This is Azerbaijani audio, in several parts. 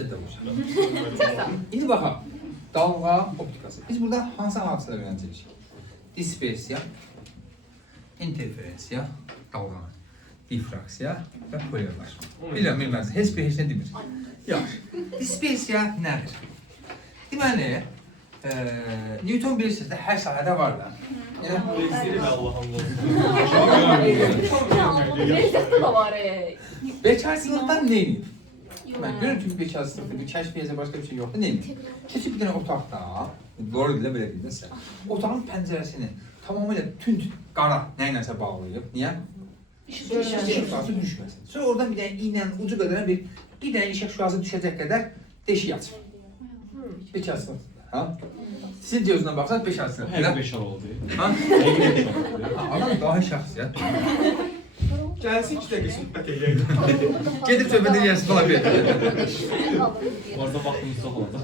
Əlbəttə olacaq. İndi baxaq. Dalğa optikası. Biz burada hansı hadisələr öyrənəcəyik? Dispersiya, interferensiya, dalğanın, difraksiya və polyarlaşma. Bilməz, heç bir heç nə demir. Yaxşı. Dispersiya nədir? Deməli, Newton bilirsiniz də hər sahədə var da. Lezzətli də var. Bekarsızlıqdan nə edib? Mən görürüm ki, bekarsızlıqda bir kəşf edəcək başqa bir şey yoxdur. Nə edib? Keçib bir dənə otaqda, doğru dilə belə deyil sən. Otağın pəncərəsini tamamilə tünd qara nə iləsə bağlayıb. Niyə? İşıq şüası düşməsin. Sonra oradan bir dənə iynə ucu qədərən bir dənə işıq şüası düşəcək qədər deşik açır. Bekarsızlıqdır. Ha? Siz gözünə baxsanız bekarsızlıqdır. Hər beşar oldu. Ha? Adam daha şəxsiyyət. Gəlsin 2 dəqiqə söhbət eləyək. Gedib söhbət eləyərsin falan bir. Orada vaxtımız çox olacaq.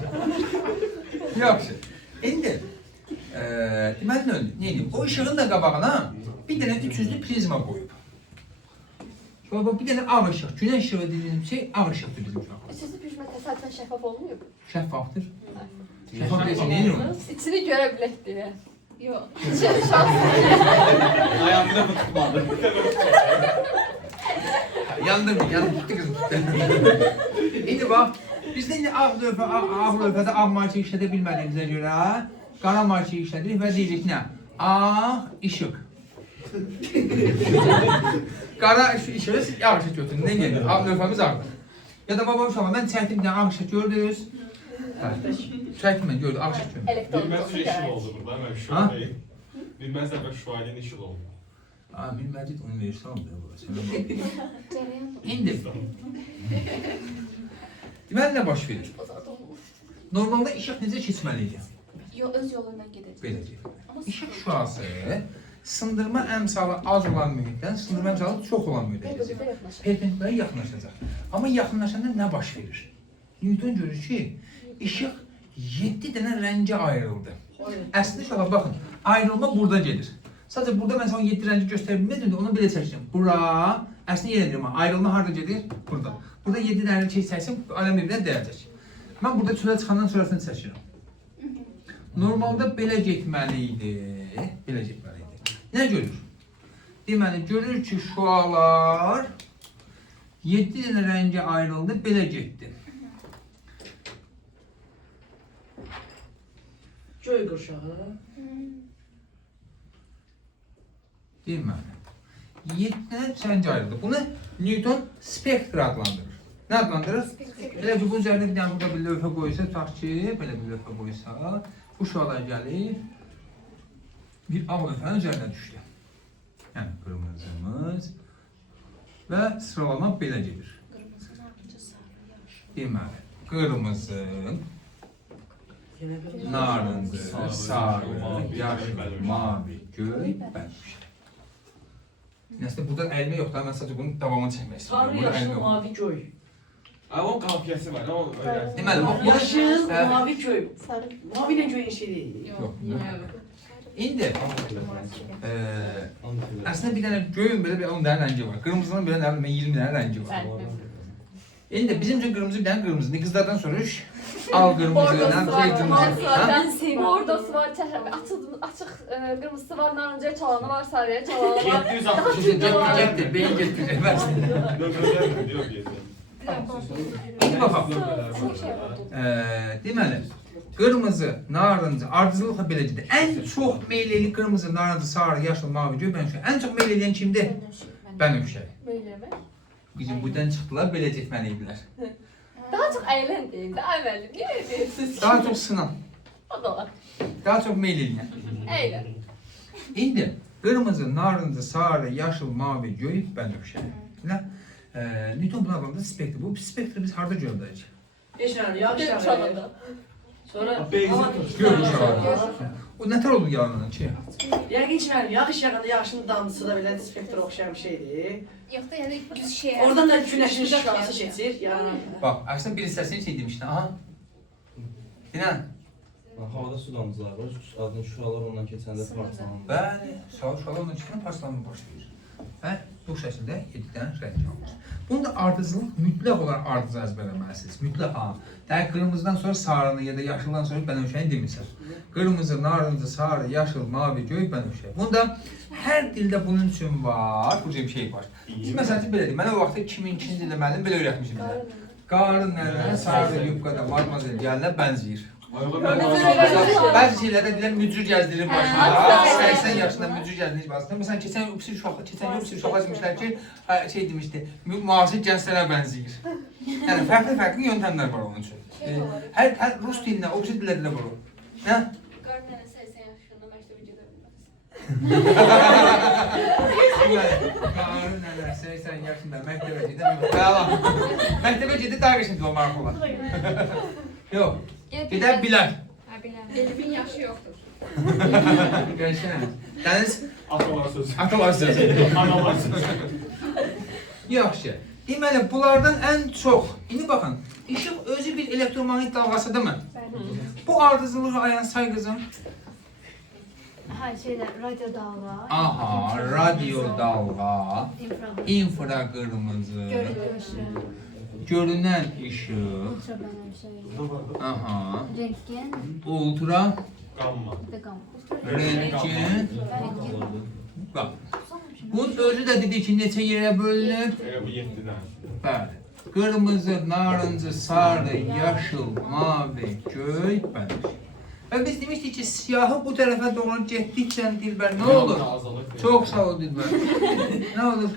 Yaxşı. İndi deməli nə edib? O işığın da qabağına bir dənə 300'lü prizma qoyub. Bir dənə ağ işıq, günəş işığı dediyimiz şey ağ işıqdır bizim uşaq. Üçüncü püjmə təsadüfən şəffaf olmuyor. Şəffafdır. Şəffaf deyilsə nə edir onu? İçini görə bilək deyə. Yox. Ayağımı da tutmadı. Yandırmır, tutdu kızım. İndi bax, bizdə indi ağ lövhədə ağ marşı işlədə bilmədiyimizə görə qara marşı işlədirik və deyirik nə? Ağ işıq. Qara işığı ağ işıq götürün, nə gedir? Ağ lövhəmiz ağdır. Ya da baba uşaqlar, mən çəkdim bir dənə ağ işıq gördünüz. Çəkdim mən gördüm, ağ işıq gördüm. Bilməz işıl oldu burada, mən şu an deyim. Bilməz də şu ailənin işıl oldu. Bilməcid universaldır burası. İndi. Deməli nə baş verir? Normalda işıq necə keçməlidir? Öz yolundan gedəcək. Beləcək. İşıq şüası sındırma əmsalı az olan mühitdən sındırma əmsalı çox olan mühitə gedəcək. Perpendikulara yaxınlaşacaq. Amma yaxınlaşanda nə baş verir? Newton görür ki, işıq 7 dənə rəngə ayrıldı. Əslində uşaqlar baxın, ayrılma burada gedir. Sadəcə burada mən sana 7 rəngi göstərə bilmədim də onu belə çəkəcəm. Bura, əslində yenə deyirəm, ayrılma harada gedir? Burada. Burada 7 dənə çəksim, aləm evindən dəyəcək. Mən burada çölə çıxandan sonrasını çəkirəm. Normalda belə getməli idi. Belə getməli idi. Nə görür? Deməli, görür ki, şüalar 7 dənə rəngə ayrıldı, belə getdi. Göy qurşağı. Deməli, 7 dənə rəng ayrıldı. Bunu Newton spektr adlandırır. Nə adlandırır? Elə ki, bu üzərində bir dənə burada bir lövhə qoysa, tutaq ki, belə bir lövhə qoysa, bu şüalar gəlir, bir ağ lövhənin üzərinə düşdü. Yəni, qırmızımız və sıralama belə gedir. Deməli, qırmızı, narıncı, sarı, yaşıl, mavi, göy, bənövşə. Nəsələ burada əlmə yoxdur, mən sadəcə bunun davamını çəkmək istəyirəm. Sarı, yaşıl, mavi, göy. Onun qafiyəsi var, o öyrənsin. Deməli, bu Yaşıl, mavi, göy. Mavi ilə göyün şey deyil. yox. İndi əslində bir dənə göyün belə bir 10 dənə rəngi var. Qırmızının belə nə bilim 20 dənə rəngi var. İndi bizim üçün qırmızı bir dənə qırmızı. Qızlardan soruş. Al qırmızı, nə qırmızı. Bordosu var, açıq qırmızısı var, narıncıya çalanı var, sarıya çalanı var. 760. Getdir, beyin getdir. Nömrələr yox yedim. İndi baxaq. Deməli, qırmızı, narıncı, ardıcılıqla belə gedir. Ən çox meyl eləyən qırmızı, narıncı, sarı, yaşıl, mavi, göy, bənövşə. Ən çox meyl eləyən kimdir? Bənövşə. Bizim buradan çıxdılar, belə getməli idilər. Daha çox əylən deyil, daha əvvəli. Niyə deyirsiniz? Daha çox sınan. O da var. Daha çox meyl eləyən. Əylən. İndi qırmızı, narıncı, sarı, yaşıl, mavi, göy, bənövşə. Newton buna adlandırır spektr. Bu spektri biz harda görə bilərik? Eşən, yağış Bir yağır. çalanda. Sonra Göy uşağı. O nətər oldu yalanından ki? yəqin ki, mənim yağış yağanda yağışın damcısı da belə spektra oxşayan bir şeydir. Yox da yəni güz şey. Oradan da günəşin şüası keçir. Yəni Bax, əslində bir hissəsini şey demişdin, aha. Dinən. Havada su damcıları var, adın şüalar ondan keçəndə parçalanır. Bəli, şüalar ondan keçəndə parçalanma başlayır. Və bu şəkildə 7 dənə rəng alır. Bunda ardıcılıq mütləq olaraq ardıcı əzbərləməlisiniz. Mütləq ha. Dəqiq qırmızıdan sonra sarını ya da yaşıldan sonra bənövşəni demirsən. Qırmızı, narıncı, sarı, yaşıl, mavi, göy, bənövşə. Bunda hər dildə bunun üçün var, bu bir şey var. Biz məsələn belə deyim, mən o vaxtda 2002-ci ildə müəllim belə öyrətmişim bizə. Qarın nənə, sarı yubqada, marmazel gəlinə bənzəyir. Bəzi şeylərdə deyilən mücür gəzdirir başına, 80 yaşında mücür gəzdirir başına. Məsələn, keçən uşaqlar demişlər ki, şey demişdi, müasir gənclərə bənzəyir. Yəni, fərqli yöntəmlər var onun üçün. Hər rus dilinə, o birisi dillərdə var o. Nə? Qarın nənə 80 yaşında məktəbə gedə bilməz. Qarın nənə 80 yaşında məktəbə gedə məktəbə gedə daha qəşəng olmaq olar. Yox. Gedə bilər. Elifin yaşı yoxdur. Qəşəng. Dəniz Atalar sözü. atalar sözü. Analar sözü. Yaxşı. Deməli, bunlardan ən çox, indi baxın, işıq özü bir elektromagnet dalğasıdır mı? Bu ardıcılığı ayan say qızım. Ha şeyler, radyo dalga, Aha, radyo dalğa, infraqırmızı, görüntü ışığı, görünən işıq, ultrabenefşe, aha, röntgen, ultra, Gamma. bir de gamma. rentgen, Röntgen. bax. Bunun özü də dedi ki, neçə yerə bölünür? Elə bu 7 dənə. Bəli. Qırmızı, narıncı, sarı, yaşıl, mavi, göy, bənövşə. Və biz demişdik ki, siyahı bu tərəfə doğru getdikcə Dilbər nə olur? Çox sağ ol Dilbər. Nə olur?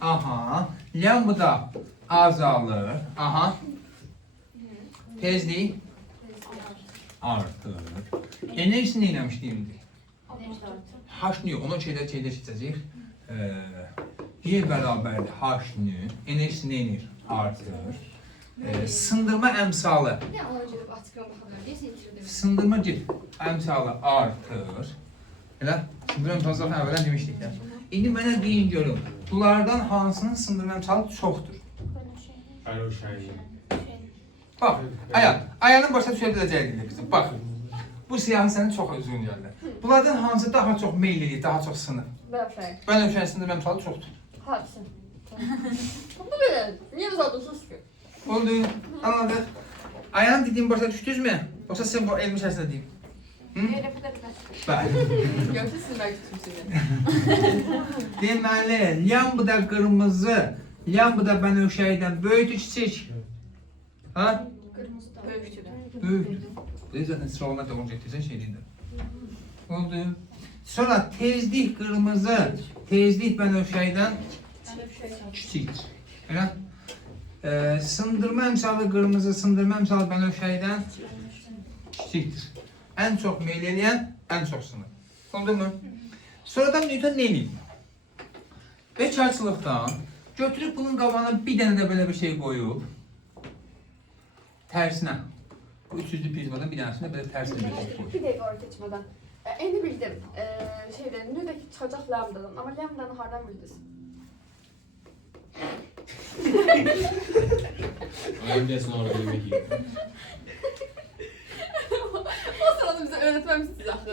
Aha, lambda azalır. Aha. Tezlik artır. Enerjisi nə eləmiş deyildi? H-nü, ona şeydə keçəcək. Y bərabərdir H-nü. Enerjisi nə edir? Artır. Sındırma əmsalı. Ya ona gedib açıqdan baxa bilərsiniz. Sındırma əmsalı artır. Elə? Sındırma əmsalı əvvələn demişdik də. İndi mənə deyin görüm, bunlardan hansının sındırma əmsalı çoxdur? Bənövşəyi. Bax, Ayanın başa düşə biləcəkdir qızım. Bax, bu siyahı sənin çox özün gəldi. Bunlardan hansı daha çox meyl edir, daha çox sınır? Bənövşəyi. Bənövşənin sındırma əmsalı çoxdur. Hadisə. Bu belə. Niyə uzadıyorsunuz ki? Oldu, anladıq. Ayanın dediğin başa düşdünüzmü? Yoksa sen bu elmi şəslə deyim? Bəli. Görürsünüz belki kimsini. Deməli, lambda qırmızı, lambda bənövşəydən böyükdür, kiçik. Ha? Böyükdür. Böyükdür. Bu zaten sıralama devam ettirsən şey deyildir. Oldu. Sonra tezlik qırmızı, tezlik bənövşəydən kiçikdir. Elə? Sındırma əmsalı qırmızı, sındırma əmsalı bənövşəydən kiçikdir. Ən çox meyl eləyən, ən çox sınır. Oldu mu? Sonradan Newton nə eləyib? Bekarçılıqdan götürüb bunun qabağına bir dənə də belə bir şey qoyub, tərsinə, bu 300'lü prizmadan bir dənəsində belə tərsinə bir şey qoyub. Bir dəqiqə oraya keçmədən. İndi bildim. Şeydən, nüdəki çıxacaq lambdadan. Amma lambdanı hardan bildiniz? Öncesine orada yemek yiyor. O sırada bize öğretmemişsiniz axı.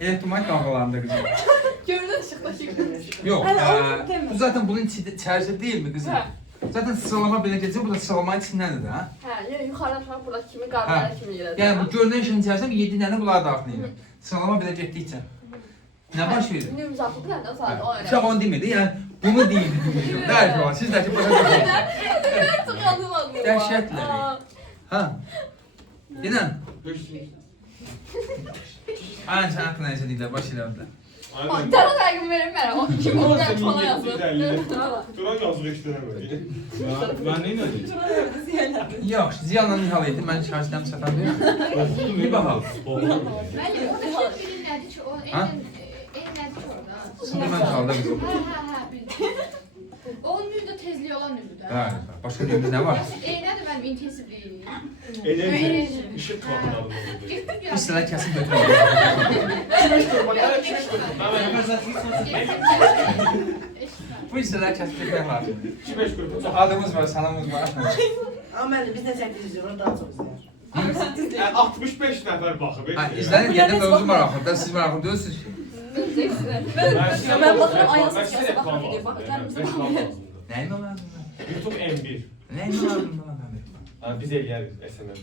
Elektromanit dalgalarında kızım. Görünən işıqda şəkil. Yok, bu zaten bunun içərisi değil mi kızım? Zaten sıralama belə gedəcək, bu da sıralamanın içindədir də. Hə, yəni yuxarıdan aşağı burada kimi, qardalara kimi yerədir. Yəni bu görünən işin içərisində 7 dənə bunlar daxil edir. Sıralama belə getdikcə. Nə baş verir? Nüm zaxı biləndə saat o elə. Uşaq onu demedi, yəni bunu deyildi demirdim. Dərk var, siz də ki başa düşürsünüz. Tıqandım. Dəhşətlə. Ha. Denən. Aynen sen hakkında neyse değil de baş ileride. Tənə dəqiqim verin mənə, o kim o gəlib sona yazır. Turan yazıq işlənə böyle. Ben neyin ödeyim? Yok, ziyanla nihal etdim. Ben çarşıdan səfər deyirəm. Bir bakalım. Bəli, o birin nədir ki, o Ha? en nədir ki orada? Sınır mən çaldı kızım. Hə, bildim. Onun nüvdə tezliyi olan nüvdə. Evet, başka neyimiz ne var? Nədir mənim intensivliyi? Enerji, işıq kvantaları olur. Getdim Bir sıra kesin götürün. Bu sıra kesin götürün lazım. 2-5 qrupu çox. Adımız var, sanımız var. Amma mənim biz nəsə izləyir, daha çox izləyir. 65 nəfər baxıb. Ha, izlenin diye de mevzu maraqlıdır. Siz maraqlı değilsiniz ki. Ben baxıram, ayın Ben səsi baxıram video, bax, gəlmişsə baxmayın. Nəyin o lazımdır? YouTube M1. Nəyin o lazımdır lan? Ha, biz eləyərik SMM.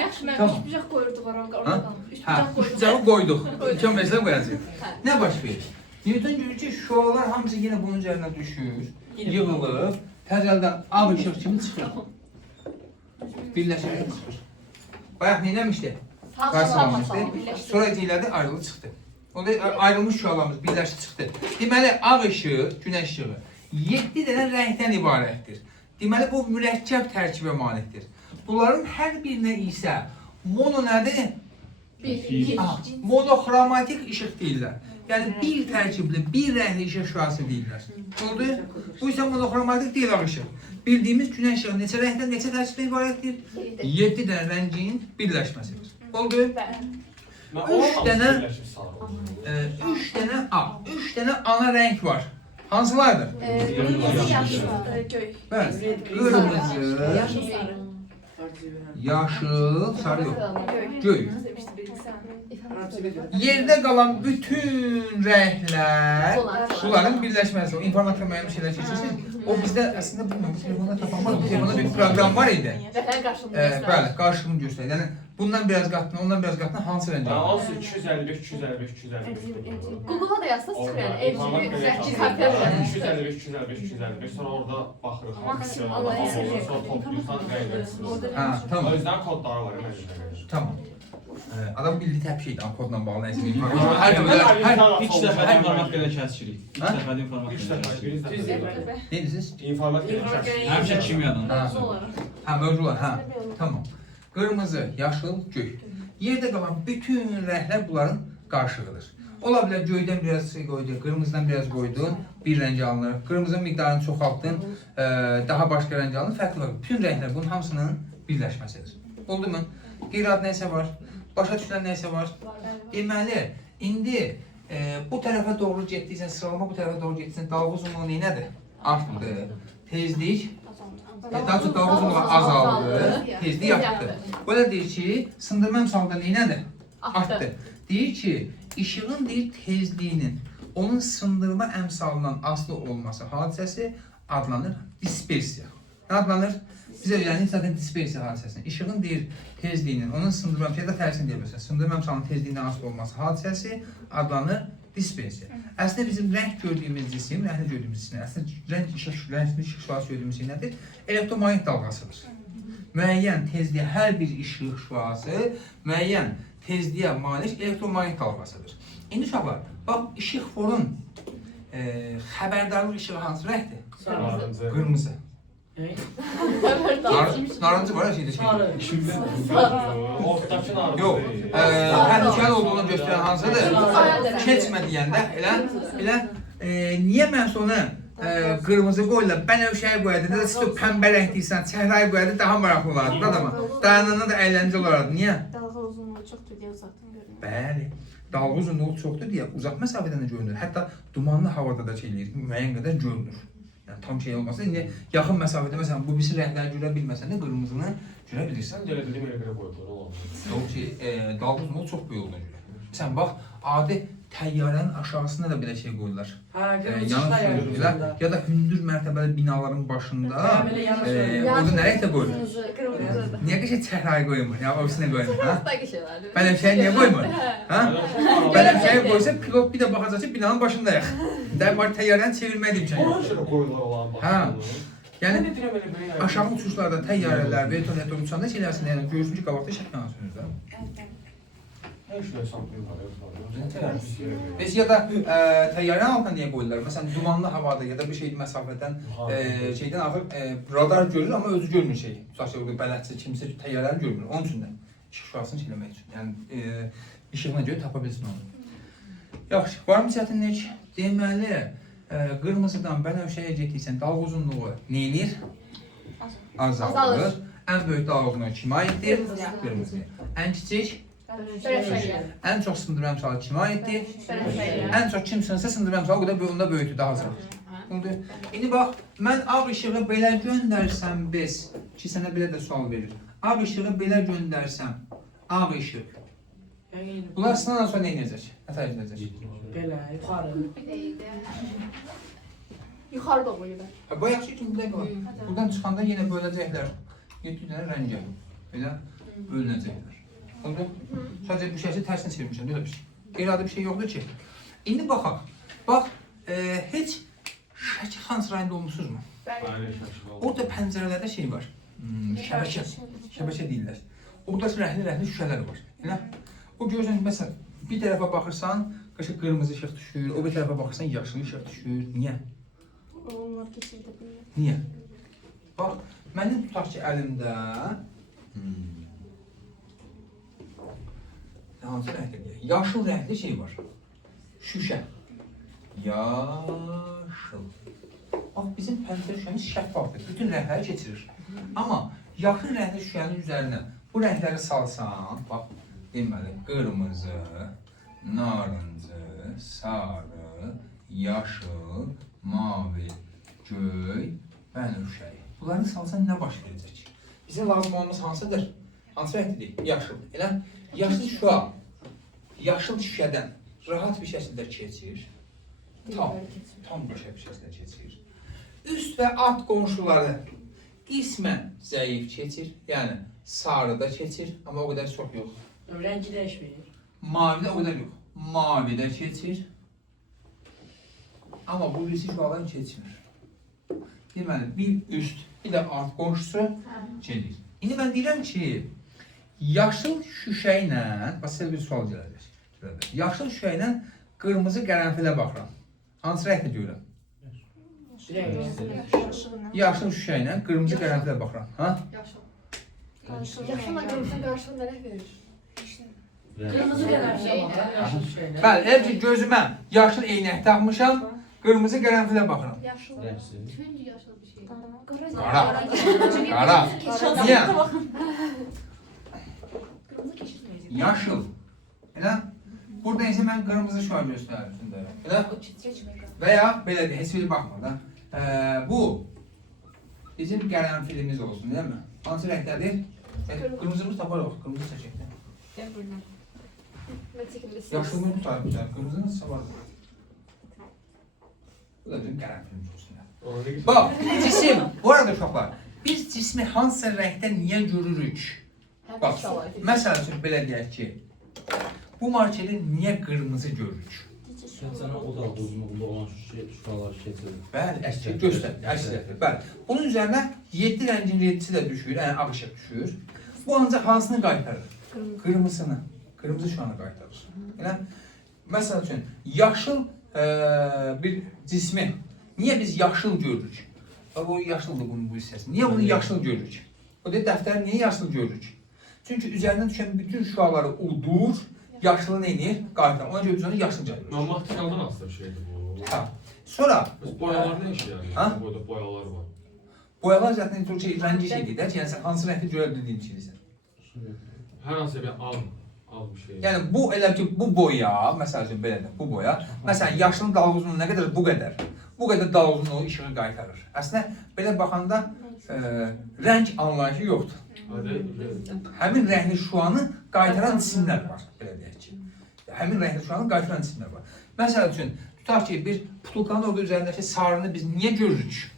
Yaxşı, mən Tamam. üç bucaq qoyurduq orada Ha? qalmış. Üç Ha, bucaq qoyurduq. cavab qoyduq. İmkan versə qoyacaq. Nə baş verir? Newton görür ki, şüalar hamısı yenə bunun üzərinə düşür, yığılıb, təzəldən ağ işıq kimi çıxır. Birləşir çıxır. Bayaq neynəmişdi? Qarşılamışdı. Sonra deyirlərdi, ayrılıb çıxdı. Onda ayrılmış şüalarımız birləşib çıxdı. Deməli, ağ işıq, günəş işığı 7 dənə rəngdən ibarətdir. Deməli, bu mürəkkəb tərkibə malikdir. Bunların hər birinə isə mono nədir? Monoxromatik işıq deyirlər. Yəni bir tərkibli, bir rəngli işıq şüası deyirlər. Oldu? Bu isə monoxromatik deyil ağ işıq. Bildiyimiz günəş işığı neçə rəngdən, neçə tərkibdən ibarətdir? 7 dənə rəngin birləşməsidir. Oldu? 3 dənə ana rəng var. Hansılardır? Göy. Bəli. Qırmızı, yaşıl, sarı yox. Göy. Yerdə qalan bütün rənglər bunların birləşməsi. O informatika müəyyən şeylər keçirsin. O bizdə əslində bilmirəm, bu telefonda tapanmaz. Bu telefonda bir proqram var idi. Bəli, qarşılığını göstərir. Yəni bundan biraz qatına, ondan biraz qatına hansı rəng alır? Hansı 255, 255, 255. Google'a da yazsa çıxır yəni. İnformatika Evcili, yazsın. kartel. 255, 255, 255. Sonra orada baxırıq. Maksimum Sonra alayı toplayırsan rənglər. Ha, tamam. O yüzden kodları var məndə. Tamam. Adam bildiği tep şeydi, kodla bağlı neyse. Hər İlk dəfədə informatikada kəsirik. İlk dəfədə İlk informatikada dəfə kəsirik. biriz dəfə. Ne dediniz? İnformatika kəsirik. Həmişə kimyadan. Ha, mövzular, ha. Tamam. Qırmızı, yaşıl, göy. Yerdə qalan bütün rənglər bunların qarşılığıdır. Ola bilər göydən biraz qoydun, qırmızıdan biraz qoydun, bir rəng alınır. Qırmızının miqdarını çoxaltdın, daha başqa rəng alınır, fərqli var. Bütün rənglər bunun hamısının birləşməsidir. Oldu mu? Qeyrat nəysə var, başa düşülən nəysə var. Deməli, indi bu tərəfə doğru getdiysən, sıralama bu tərəfə doğru getdiysən, dalğa uzunluğu nədir? Artdı. Tezlik, daha çox dalğa uzunluğu azaldı, tezlik artdı. Belə deyir ki, sındırma əmsalında nədir? Artdı. Deyir ki, işığın deyir tezliyinin onun sındırma əmsalından asılı olması hadisəsi adlanır dispersiya. Nə adlanır? Bizə öyrəndik zaten dispersiya hadisəsini. İşığın deyir tezliyinin, onun sındırma əmsalında ya da tərsini deyə bilirsən. Sındırma əmsalının tezliyindən asılı olması hadisəsi adlanır dispersiya. Əslində bizim rəng gördüyümüz cisim, rəngli gördüyümüz cisim, əslində rəngli işıq şüası gördüyümüz şey nədir? Elektromagnet dalğasıdır. Müəyyən tezliyə hər bir işıq şüası müəyyən tezliyə malik elektromagnet dalğasıdır. İndi uşaqlar, bax işıq forun xəbərdarlıq işığı hansı rəngdir? Qırmızı. Narıncı var ya şeydə şey. Ortadakı narı. Yox, təhlükəli olduğunu göstərən hansıdır? Keçmə deyəndə elə niyə məhz ona qırmızı qoyurlar, bənövşəyi qoyardı, ya da siz pəmbə rəng deyirsən, çəhrayı qoyardı, daha maraqlı olardı da adama. Dayananda da əyləncə olardı. Niyə? Dalğa uzunluğu çoxdur deyə uzaqdan görünür. Bəli. Dalğa uzunluğu çoxdur deyə uzaq məsafədən də görünür. Hətta dumanlı havada da şeyləyir, müəyyən qədər görünür. Yəni tam şey olmasa, indi yaxın məsafədə məsələn bu birisi rəngləri görə bilməsən də qırmızını görə bilirsən. Sən elə bildim, elə qoydular, olamaz. Yox ki, dalğa uzunluğu çox böyük olduğuna görə. Məsələn, bax, adi təyyarənin aşağısına da belə şey qoyurlar. Yanıq qoyurlar. Ya da hündür mərtəbəli binaların başında orada nə rəng də qoyurlar? Niyə qəşə çəhrayı qoymur? Ya, o birisini qoymur, ha? Bənövşəyi niyə qoymur? Ha? Bənövşəyi qoysa, pilot bir də baxacaq ki, binanın başındayıq. Dəymar təyyarəni çevirməyə imkan yox. Şöyle qoydular olan Ha. Yəni, aşağı uçuşlarda təyyarələr, vertolyatlar uçanda şeylərsin, yəni görürsün ki, qabaqda işıq yanırsınız da. Biz ya da təyyarənin altına niyə qoyurlar? Məsələn, dumanlı havada ya da bir şey məsafədən şeydən artıq radar görür, amma özü görmür şeyi. Tutaq ki, bələdçi kimsə təyyarəni görmür. Onun üçün də işıq şüasını şeyləmək üçün. Yəni, işığına görə tapa bilsin onu. Yaxşı, var mı çətinlik? Deməli, qırmızıdan bənövşəyə getdiysən, dalğa uzunluğu neyinir? Azalır. Ən böyük dalğa uzunluğu kimə aiddir? Qırmızıya. Ən kiçik? Ən çox sındırma əmsalı kimə aiddir? Ən çox kim sınırsa sındırma əmsalı o qədər onda böyükdür, daha azalır. İndi bax, mən ağ işığı belə göndərsəm ki, sənə belə də sual verir. Ağ işığı belə göndərsəm, ağ işıq Bunlar sınavdan sonra nə edəcək? Nə tərif edəcək? Belə, yuxarı. Bir deyildi. Yuxarı doğru gider. Bu yaxşı ki, burada var. Buradan çıxanda yenə böləcəklər. 7 dənə rəngə. Belə bölünəcəklər. Oldu? Sadəcə bu şeysi tərsini çevirmişəm, belə bir şey. Qeyri-adi bir şey yoxdur ki. İndi baxaq. Bax, heç Şəki-Xans rayında olmuşsunuzmu? Bəli. Orada pəncərələrdə şey var. Şəbəkə. Şəbəkə deyirlər. Orada rəhli şüşələr var. Elə? O görürsən, məsələn, bir tərəfə baxırsan, qaşıq qırmızı işıq düşür, o bir tərəfə baxırsan, yaşıl işıq düşür. Niyə? Onlar keçirdi bilmirəm. Niyə? Bax, mənim tutaq ki, əlimdə hansı rəngdə? Yaşıl rəngli şey var. Şüşə. Yaşıl. Bax, bizim pəncərə şüşəmiz şəffafdır. Bütün rəngləri keçirir. Amma yaxın rəngli şüşənin üzərinə bu rəngləri salsan, bax, deməli, qırmızı, narıncı, sarı, yaşıl, mavi, göy, bənövşəyi. Bunları salsan nə baş verəcək? Bizim lazım olmamız hansıdır? Hansı rəngdir? Yaşıl. Elə yaşıl şüşə, yaşıl şüşədən rahat bir şəkildə keçir. Tam başa bir şəkildə keçir. Üst və alt qonşuları qismən zəif keçir. Yəni sarıda keçir, amma o qədər çox yox. Rəngi dəyişmir. Mavidə o qədər yox. Mavidə keçir. Amma bu birisi şüadan keçmir. Deməli, bir üst, bir də alt qonşusu gedir. İndi mən deyirəm ki, yaşıl şüşə ilə, bax, sizə bir sual gələcək. Yaşıl şüşə ilə qırmızı qərənfilə baxıram. Hansı rəngdə görürəm? Yaşıl şüşə ilə qırmızı qərənfilə baxıram. Ha? Yaşınla qırmızının qarşılığında nə verir? Qırmızı qərənfilə baxır, yaşıl şeylə. Bəli, hər ki gözümə yaşıl eynək taxmışam, qırmızı qərənfilə baxıram. Yaşıl. Tüncü yaşıl bir şey. Qara. Qara. Niyə? Yaşıl. Elə? Burada isə mən qırmızı şüa göstərirəm. Elə? Və ya belə deyək, heç biri baxma da. Bu bizim qərənfilimiz olsun, deyil mi? Hansı rəngdədir? Qırmızımız taparıq, qırmızı çəkəkdə. Yaşılımı tutarıq, qırmızını sabarıq. Bu da bizim qərənfilimiz olsun. Bax, cisim, bu arada uşaqlar, biz cismi hansı rəngdə niyə görürük? Bax, məsəl üçün belə deyək ki, bu markeri niyə qırmızı görürük? Sənə o da uzunluğunda olan şüşalar keçirir. Bəli, göstər, əksiliyyətdir. Bəli. Bunun üzərinə 7 rəngin redisi də düşür, yəni ağ işıq düşür. Bu ancaq hansını qaytarır? Qırmızını. Qırmızı şüanı qaytarır. Yəni, məsəl üçün, yaşıl bir cismi niyə biz yaşıl görürük? O yaşıldır bunun bu hissəsi. Niyə bunu yaşıl görürük? O deyil, dəftəri niyə yaşıl görürük? Çünki üzərindən düşən bütün şüaları udur, yaşılı neyini qaytarır. Ona görə biz onu yaşıl görürük. Materialdan asılı bir şeydir bu. Ha. Sonra Boyalar nə işe yarayır? Ha? Burada boyalar var. boyalar zaten çok şey, rəngi şeydir də, yəni sən hansı rəngdə görə bildiyini şeysən. Hər hansı bir al bir şey. Yəni bu elə ki bu boya, məsəl üçün belə də bu boya, məsələn yaşılın dalğa uzunluğu nə qədər bu qədər. Bu qədər dalğa uzunluğu işığı qaytarır. Əslində belə baxanda rəng anlayışı yoxdur. Həmin rəngli şüanı qaytaran cisimlər var, belə deyək ki. Həmin rəngli şüanı qaytaran cisimlər var. Məsəl üçün tutaq ki bir butulkanın orada üzərindəki sarını biz niyə görürük?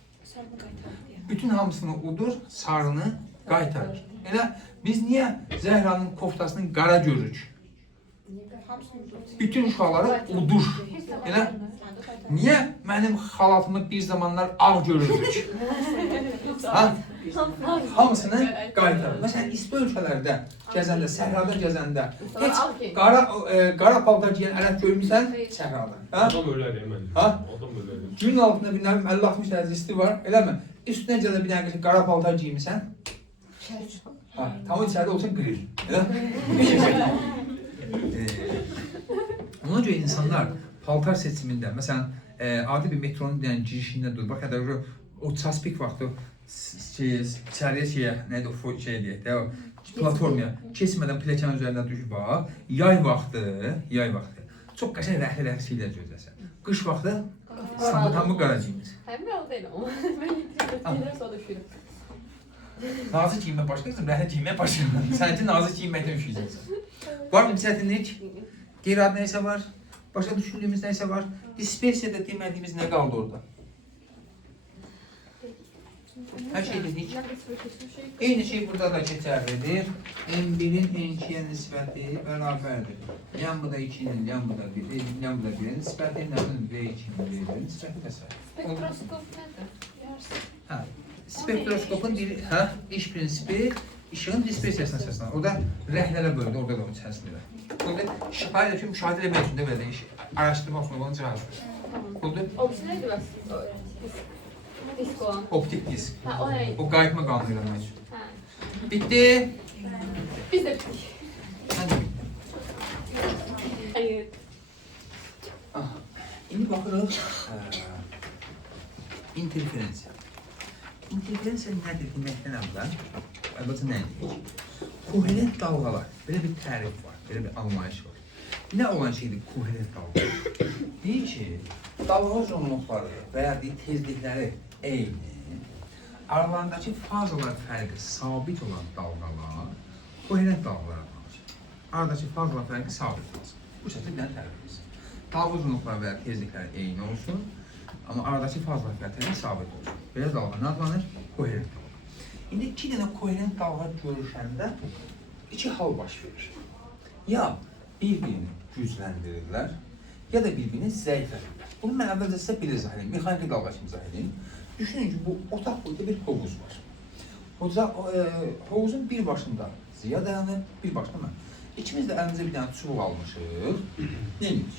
Bütün hamısını udur, sarını qaytarır. Elə biz niyə Zəhranın koftasını qara görürük? Bütün şüaları udur. Elə niyə mənim xalatımı bir zamanlar ağ görürdük? Ha? Hamısını qaytarır. Məsələn, isti ölkələrdə gəzəndə, səhrada gəzəndə heç qara paltar giyən ərəb görmüsən səhrada. Adam ölər mən. Ha? Adam ölər. Günün altında bir 50-60 dərəcə isti var, eləmi? Üstünə gələ bir dənə qara paltar giymisən. Ha, tam içəridə olsa qırır. Elə? Ona görə insanlar paltar seçimində, məsələn, adi bir metronun girişində dur, bax, hətta o çaspik vaxtı içəriyə nədir o şey deyək də, platformaya keçmədən pilləkən üzərindən düşüb bax, yay vaxtı, çox qəşəng rəhli şeylər gözləsən. Qış vaxtı, tam bu qara giyimiz. Həmin o deyil ama. Ben yetirdim. Sonra düşürüm. Nazik giyinmə başlayırsan, rəhlə giyinməyə başlayırsan. Sən ki, nazik giyinməkdən üşüyəcəksən. Var mı bir çətinlik? Qeyri-adi nəysə var? Başa düşüldüyümüz nəysə var? Dispersiyada demədiyimiz nə qaldı orada? Hər şey dedik. Eyni şey burada da keçərlidir. M1-in N2-yə nisbəti bərabərdir. Lambda 2-nin lambda 1-in, lambda 1-in nisbəti, nəmin V2-nin V1-in nisbəti və s. Spektroskop nədir? Hə, spektroskopun iş prinsipi işığın dispersiyasına əsaslanır. Orada rəhlərə bölündü, orada da onun içərisində. Orada şifayə ki, müşahidə etmək üçün də belə araşdırma olsun, olan cihazdır. Oldu? Opsi nədir bəs? Disk olan. Optik disk. Hə, o nə? O qayıtma qanunu eləmək üçün. Hə. Bitti. Biz də bitdik. Mən də bittim. Hayır. İndi baxırıq interferensiya. İnterferensiya nədir deməkdən əvvəl? Əlbəttə nə dedik? Koherent dalğalar. Belə bir tərif var, belə bir anlayış var. Nə olan şeydir koherent dalğalar? Deyir ki, dalğa uzunluqları və ya tezlikləri eyni, aralarındakı fazalar fərqi sabit olan dalğalar koherent dalğalar adlanır. Aradakı fazalar fərqi sabit olsun. Bu şəkildə bir dənə tərifimiz. Dalğa uzunluqları və ya tezlikləri eyni olsun, amma aradakı fazalar fərqi sabit olsun. Belə dalğa nə adlanır? Koherent dalğa. İndi iki dənə koherent dalğa görüşəndə iki hal baş verir. Ya bir-birini gücləndirirlər, ya da bir-birini zəiflədirlər. Bunu mən əvvəlcə sizə bir izah edeyim, mexaniki dalğa kimi izah edeyim. Düşünün ki, bu otaq boyunda bir hovuz var. Hovuzun bir başında Ziya dayanır, bir başında mən. İkimiz də əlimizə bir dənə çubuq almışıq. Neymiş?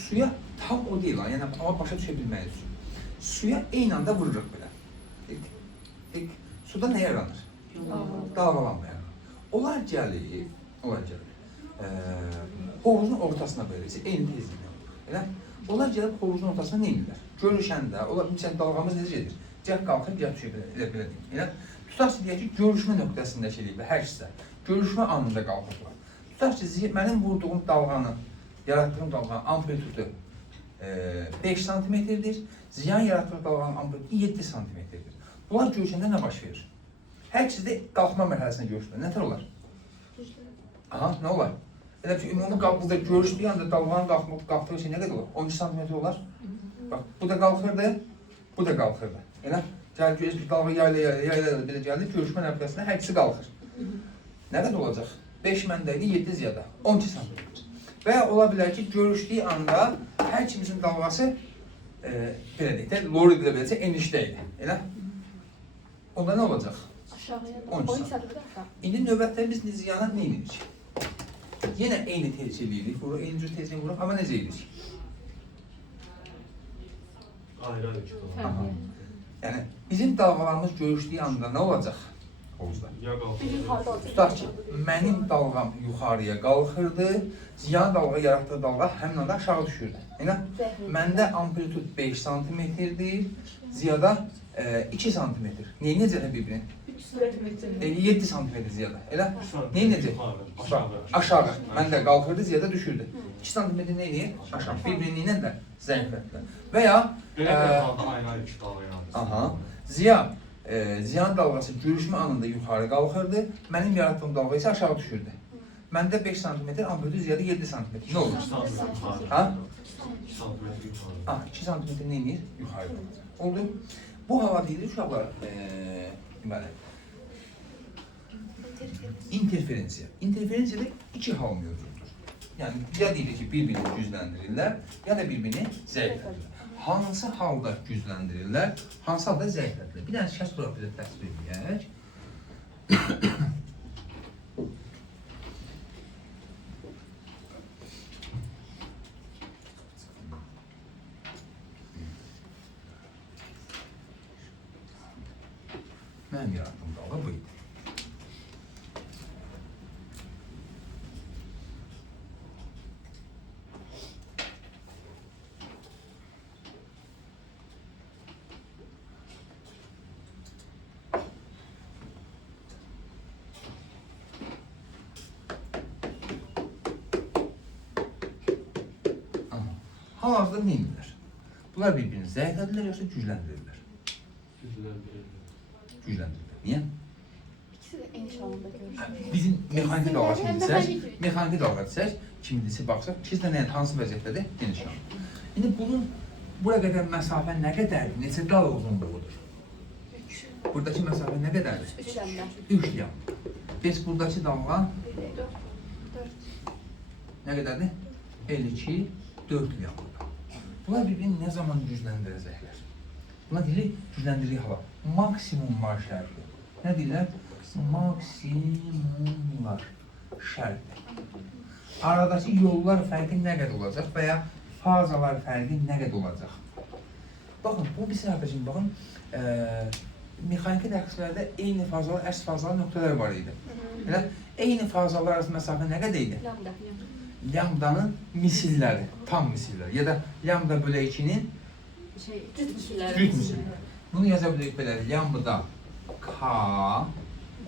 Suya tam o deyil, yəni amma başa düşə bilməyi üçün. Suya eyni anda vururuq belə. Suda nə yaranır? Dalğalanma yaranır. Onlar gəlir. Hovuzun ortasına belə, eyni tezliklə olur. Onlar gəlib hovuzun ortasına nə edirlər? Görüşəndə, məsələn, dalğamız necə gedir? Cəh qalxır, cəh düşür, elə belə deyim. Tutaq ki, deyək ki, görüşmə nöqtəsində eləyiblər, hər ikisi. Görüşmə anında qalxırlar. Tutaq ki, mənim vurduğum dalğanın, yaratdığım dalğanın amplitudu 5 santimetrdir, ziyan yaratdığı dalğanın amplitudu 7 santimetrdir. Bunlar görüşəndə nə baş verir? Hər ikisi də qalxma mərhələsində görüşürlər. Nətər olar? Aha, nə olar? Elə ki, ümumi burada görüşdüyü anda dalğanın qalxdığı şey nə qədər olur? 12 santimetr olar. Bax, bu da qalxırdı, bu da qalxırdı. Elə, gəl görüş bir dalğa yayla belə gəldi, görüşmə nəfəsində hər ikisi qalxır. Nə qədər olacaq? 5 məndə idi, 7 ziyada, 12 santimetr. Və ya ola bilər ki, görüşdüyü anda hər ikimizin dalğası, belə deyək də, lori bilə biləcək, enişdə idi. Elə, onda nə olacaq? Aşağıya 12 santimetr. İndi növbətdə biz ziyana nə edirik? Yenə eyni tezçiliyirik, eyni cür tezliyi vuruq, amma necə edirik? Ayrı-ayrı çıxıyor. Yəni, bizim dalğalarımız görüşdüyü anda nə olacaq hovuzda? Ya qalxır. Yuxarıda Tutaq ki, mənim dalğam yuxarıya qalxırdı, ziyan dalğa yaratdığı dalğa həmin anda aşağı düşürdü. Yəni, məndə amplitud 5 santimetrdir, ziyada 2 santimetr. Neyi necə bir-birini? 7 santimetr ziyada. Elə? Neyi necə? Aşağı. Məndə qalxırdı, ziyada düşürdü. 2 santimetr neyi? Aşağı. Bir-birini ilə də zəiflətdilər. Və ya Ayrı-ayrı çıxıyor. ziyan dalğası görüşmə anında yuxarı qalxırdı, mənim yaratdığım dalğa isə aşağı düşürdü. Məndə 5 santimetr, amplitudu ziyada 7 santimetr. Nə olur? 2 santimetr nə edir? Yuxarı qalxır. Oldu. Bu hava deyilir uşaqlar, deməli, interferensiya. Interferensiyada iki hal mövcuddur. Yəni, ya deyilir ki, bir-birini gücləndirirlər, ya da bir-birini zəiflədirlər. Hansı halda gücləndirirlər, hansı halda zəiflədirlər? Bir dənə şəxs duraq bizə təsvir edək. Mənim yarattığım dalğa bu idi. Hal-hazırda nə edirlər? Bunlar bir-birini zəiflədirlər, yoxsa gücləndirirlər? Gücləndirir. Niyə? İkisi de eniş alanda görüşür. Bizim mexaniki dalğa kimi Hem de desək, tabii ki. mexaniki dalğa desək, kimdisi baxsaq, ikisi də nə, hansı vəziyyətdədir? Geniş dalğa. İndi bunun bura qədər məsafə nə qədərdir? Neçə dalğa uzunluğudur? Buradakı məsafə nə qədərdir? 3 lemler. 3 lям. Biz buradakı dalğa 4. nə qədərdir? 52, 4 lям. Bunlar bir-birini nə zaman gücləndirəcəklər? Buna deyilir gücləndirici hala. Maksimumlar şərti. Nə deyirlər? Maksimumlar şərti. Aradakı yollar fərqi nə qədər olacaq və ya fazalar fərqi nə qədər olacaq? Baxın, bu bir səhifə üçün baxın. Mexaniki dərslərdə eyni fazalar, əsl fazalar nöqtələr var idi. Elə eyni fazalar arasında məsafə nə qədər idi? Lambda. Lambdanın misilləri, tam misilləri ya da lambda bölü 2-nin Cüt misilleri. cüt misilləri. Bunu yaza bilərik belə, lambda k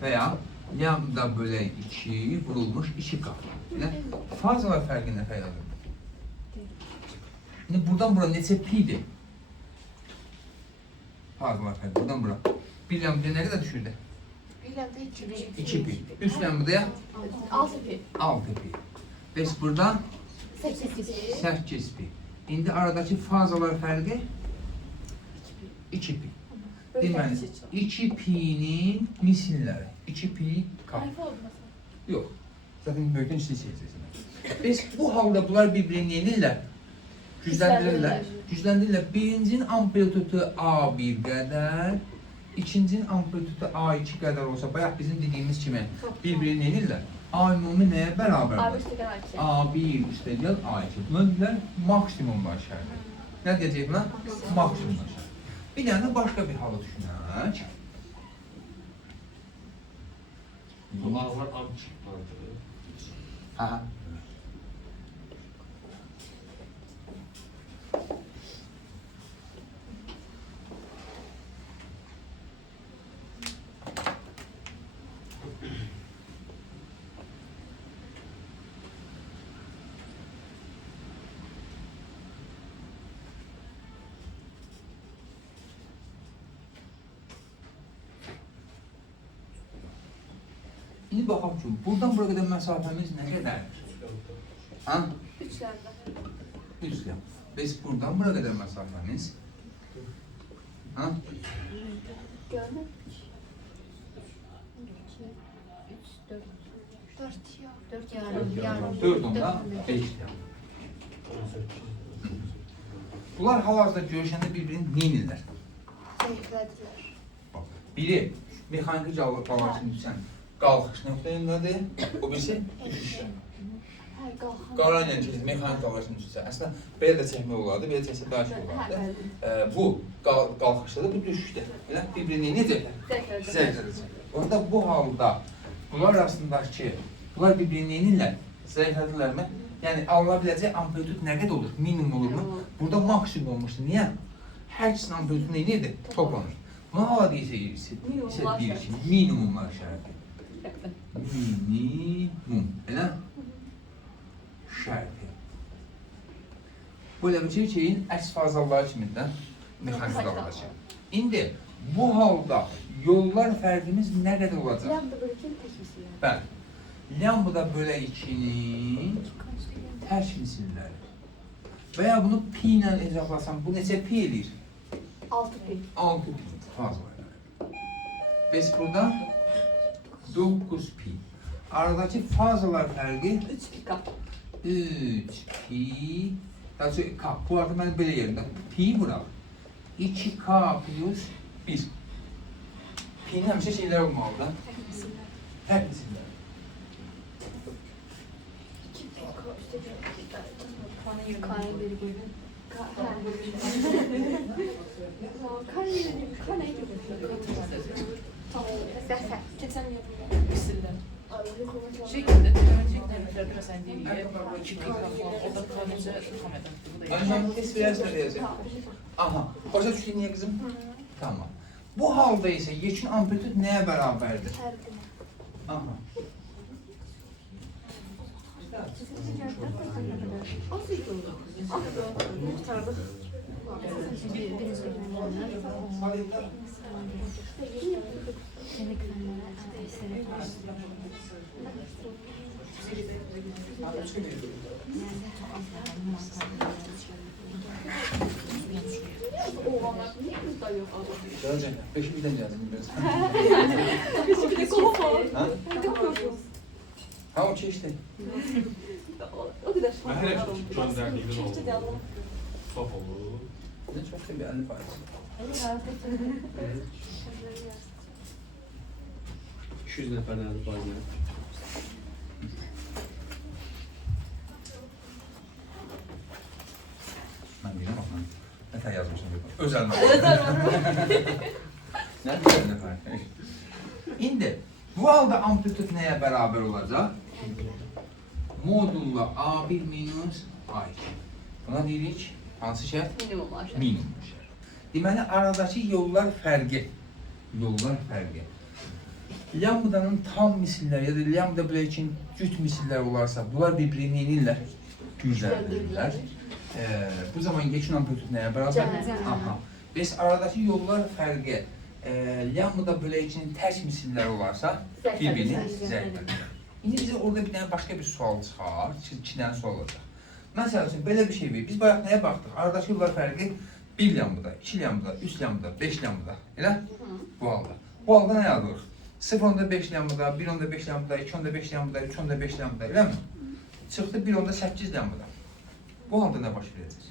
və ya lambda bölü 2 vurulmuş 2k. Elə fazalar fərqi nə yazılır? İndi buradan bura neçə pi'dir? Fazalar fərqi, buradan bura. Bir lambda nə qədər düşürdü? Bir lambda 2 pi. 2 pi. Üç lambdaya 6 pi. 6 pi. Biz buradan 8 pi. 8 pi. İndi aradakı fazalar fərqi 2 pi. Deməli, 2 pi'nin misilləri. 2 pi k. Sayfa oldu mesela. Yox. Zaten böyükdən içini seçəcəksən. Biz bu halda bunlar bir-birini yenirlər. Gücləndirirlər. Gücləndirirlər. Birincinin amplitudu A1 qədər, ikincinin amplitudu A2 qədər olsa, bayaq bizim dediyimiz kimi bir-birini yenirlər. A ümumi nəyə bərabərdir? A1 üstəgəl A2. A1 üstəgəl A2. Buna deyirlər maksimumlar şərti. Nə deyəcək buna? Maksimumlar şərti. Bir dənə başqa bir halı düşünək. Bunlar var amçıklardır. Hə. İndi baxaq ki, buradan bura qədər məsafəmiz nə qədərdir? Ha? 3 lambda. 3 lям. Biz buradan bura qədər məsafəmiz. Ha? Gördün? 4 ya. 4 yarım. 4 onda 5 lям. Bunlar hal-hazırda görüşəndə bir-birini neynirlər? Zayıfladılar. Bax, biri mexaniki balasını düşən qalxış nöqtəyindədir, o birisi düşüş. Hər qalxan. Qarayla keçir, mexaniki balasını düşsə. Əslində, belə də çəkmək olardı, belə çəksə daha şey olardı. Bu qalxışdadır, bu düşüşdür. Belə bir-birini necəklər? Zəiflədəcək. Onda bu halda bunlar arasındakı, bunlar bir-birini neynirlər? Zəiflədirlərmi? Yəni, alına biləcək amplitud nə qədər olur? Minimum olurmu? Burada maksimum olmuşdur. Niyə? Hər ikisinin amplitudu neydi? Toplanır. Buna hala deyirsə, deyir ki, minimumlar şərti. Minimum. Elə? Şərti. Bu elə bir şeyin əks fazalları kimidir, mexanik davranışı. İndi, bu halda yollar fərqimiz nə qədər olacaq? Lambda bölü 2'nin tek misili. Bəli. Lambda bölü 2'nin ters misilləri. Və ya bunu pi ilə hesablasam, bu neçə pi edir? 6 pi. 6 pi faz var. Biz burada 9 pi. Aradakı fazalar fərqi 3 pi kap. 3 pi. Daha sonra k. Bu arada mən belə yerində. Pi bura. 2k plus 1. Pi'nin həmişə şeylər olmalıdır. Tək misillər. 2 pi kap üstəgəl. K'ya geri gelin. Dəfə. Keçən yıl misillər. Şey, Şekilde teknolojik sen değil. 2 o da sadece kamera. Bu da Aynen test verərsiniz deyəcək. Aha, başa düşdün niyə qızım? Tamam. Bu halda isə yekun amplitud nəyə bərabərdir? Aha. Az yıkıldı. Kurtardık. Birinci Oğlanlar niye bizde yok? Gələcək. 5 ildən gəldim biraz. Bir de kolu var. Ha? Kapıyorsunuz. Ha o keçdi. O kadar. Mən hələ göndərdiyim oldu. Top olur. Ne çok da bir 50%. 200 nəfərlərdir bazı. Ben bilmem bakalım. Ne kadar yazmışım bir özel Ne güzel ne fark. İndi bu halda amplitud neye beraber olacak? Modulla A1 minus A2. Buna deyirik hansı şart? Minimum var. Minimum şart. Deməli aradaki yollar fərqi. Yollar fərqi. Lambdanın tam misillər ya da lambda breakin cüt misillər olarsa bunlar bir-birini yenirlər, gücləndirirlər. Bu zaman geçin amplitud neye beraber? Aha. Biz aradaki yollar fərqi. Lambda breakinin ters misillər olarsa bir-birini zəiflədir. İndi bizə orada bir dənə başqa bir sual çıxar, iki dənə sual olacaq. Məsəl üçün belə bir şey var. Biz bayaq nəyə baxdıq? Aradakı yollar fərqi 1 lambda, 2 lambda, 3 lambda, 5 lambda. Elə? Bu halda. Bu halda nə yazılır? 0.5 lambda, 1.5 lambda, 2.5 lambda, 3.5 lambda, elə mi? Çıxdı 1.8 lambda. Bu halda nə baş verəcək?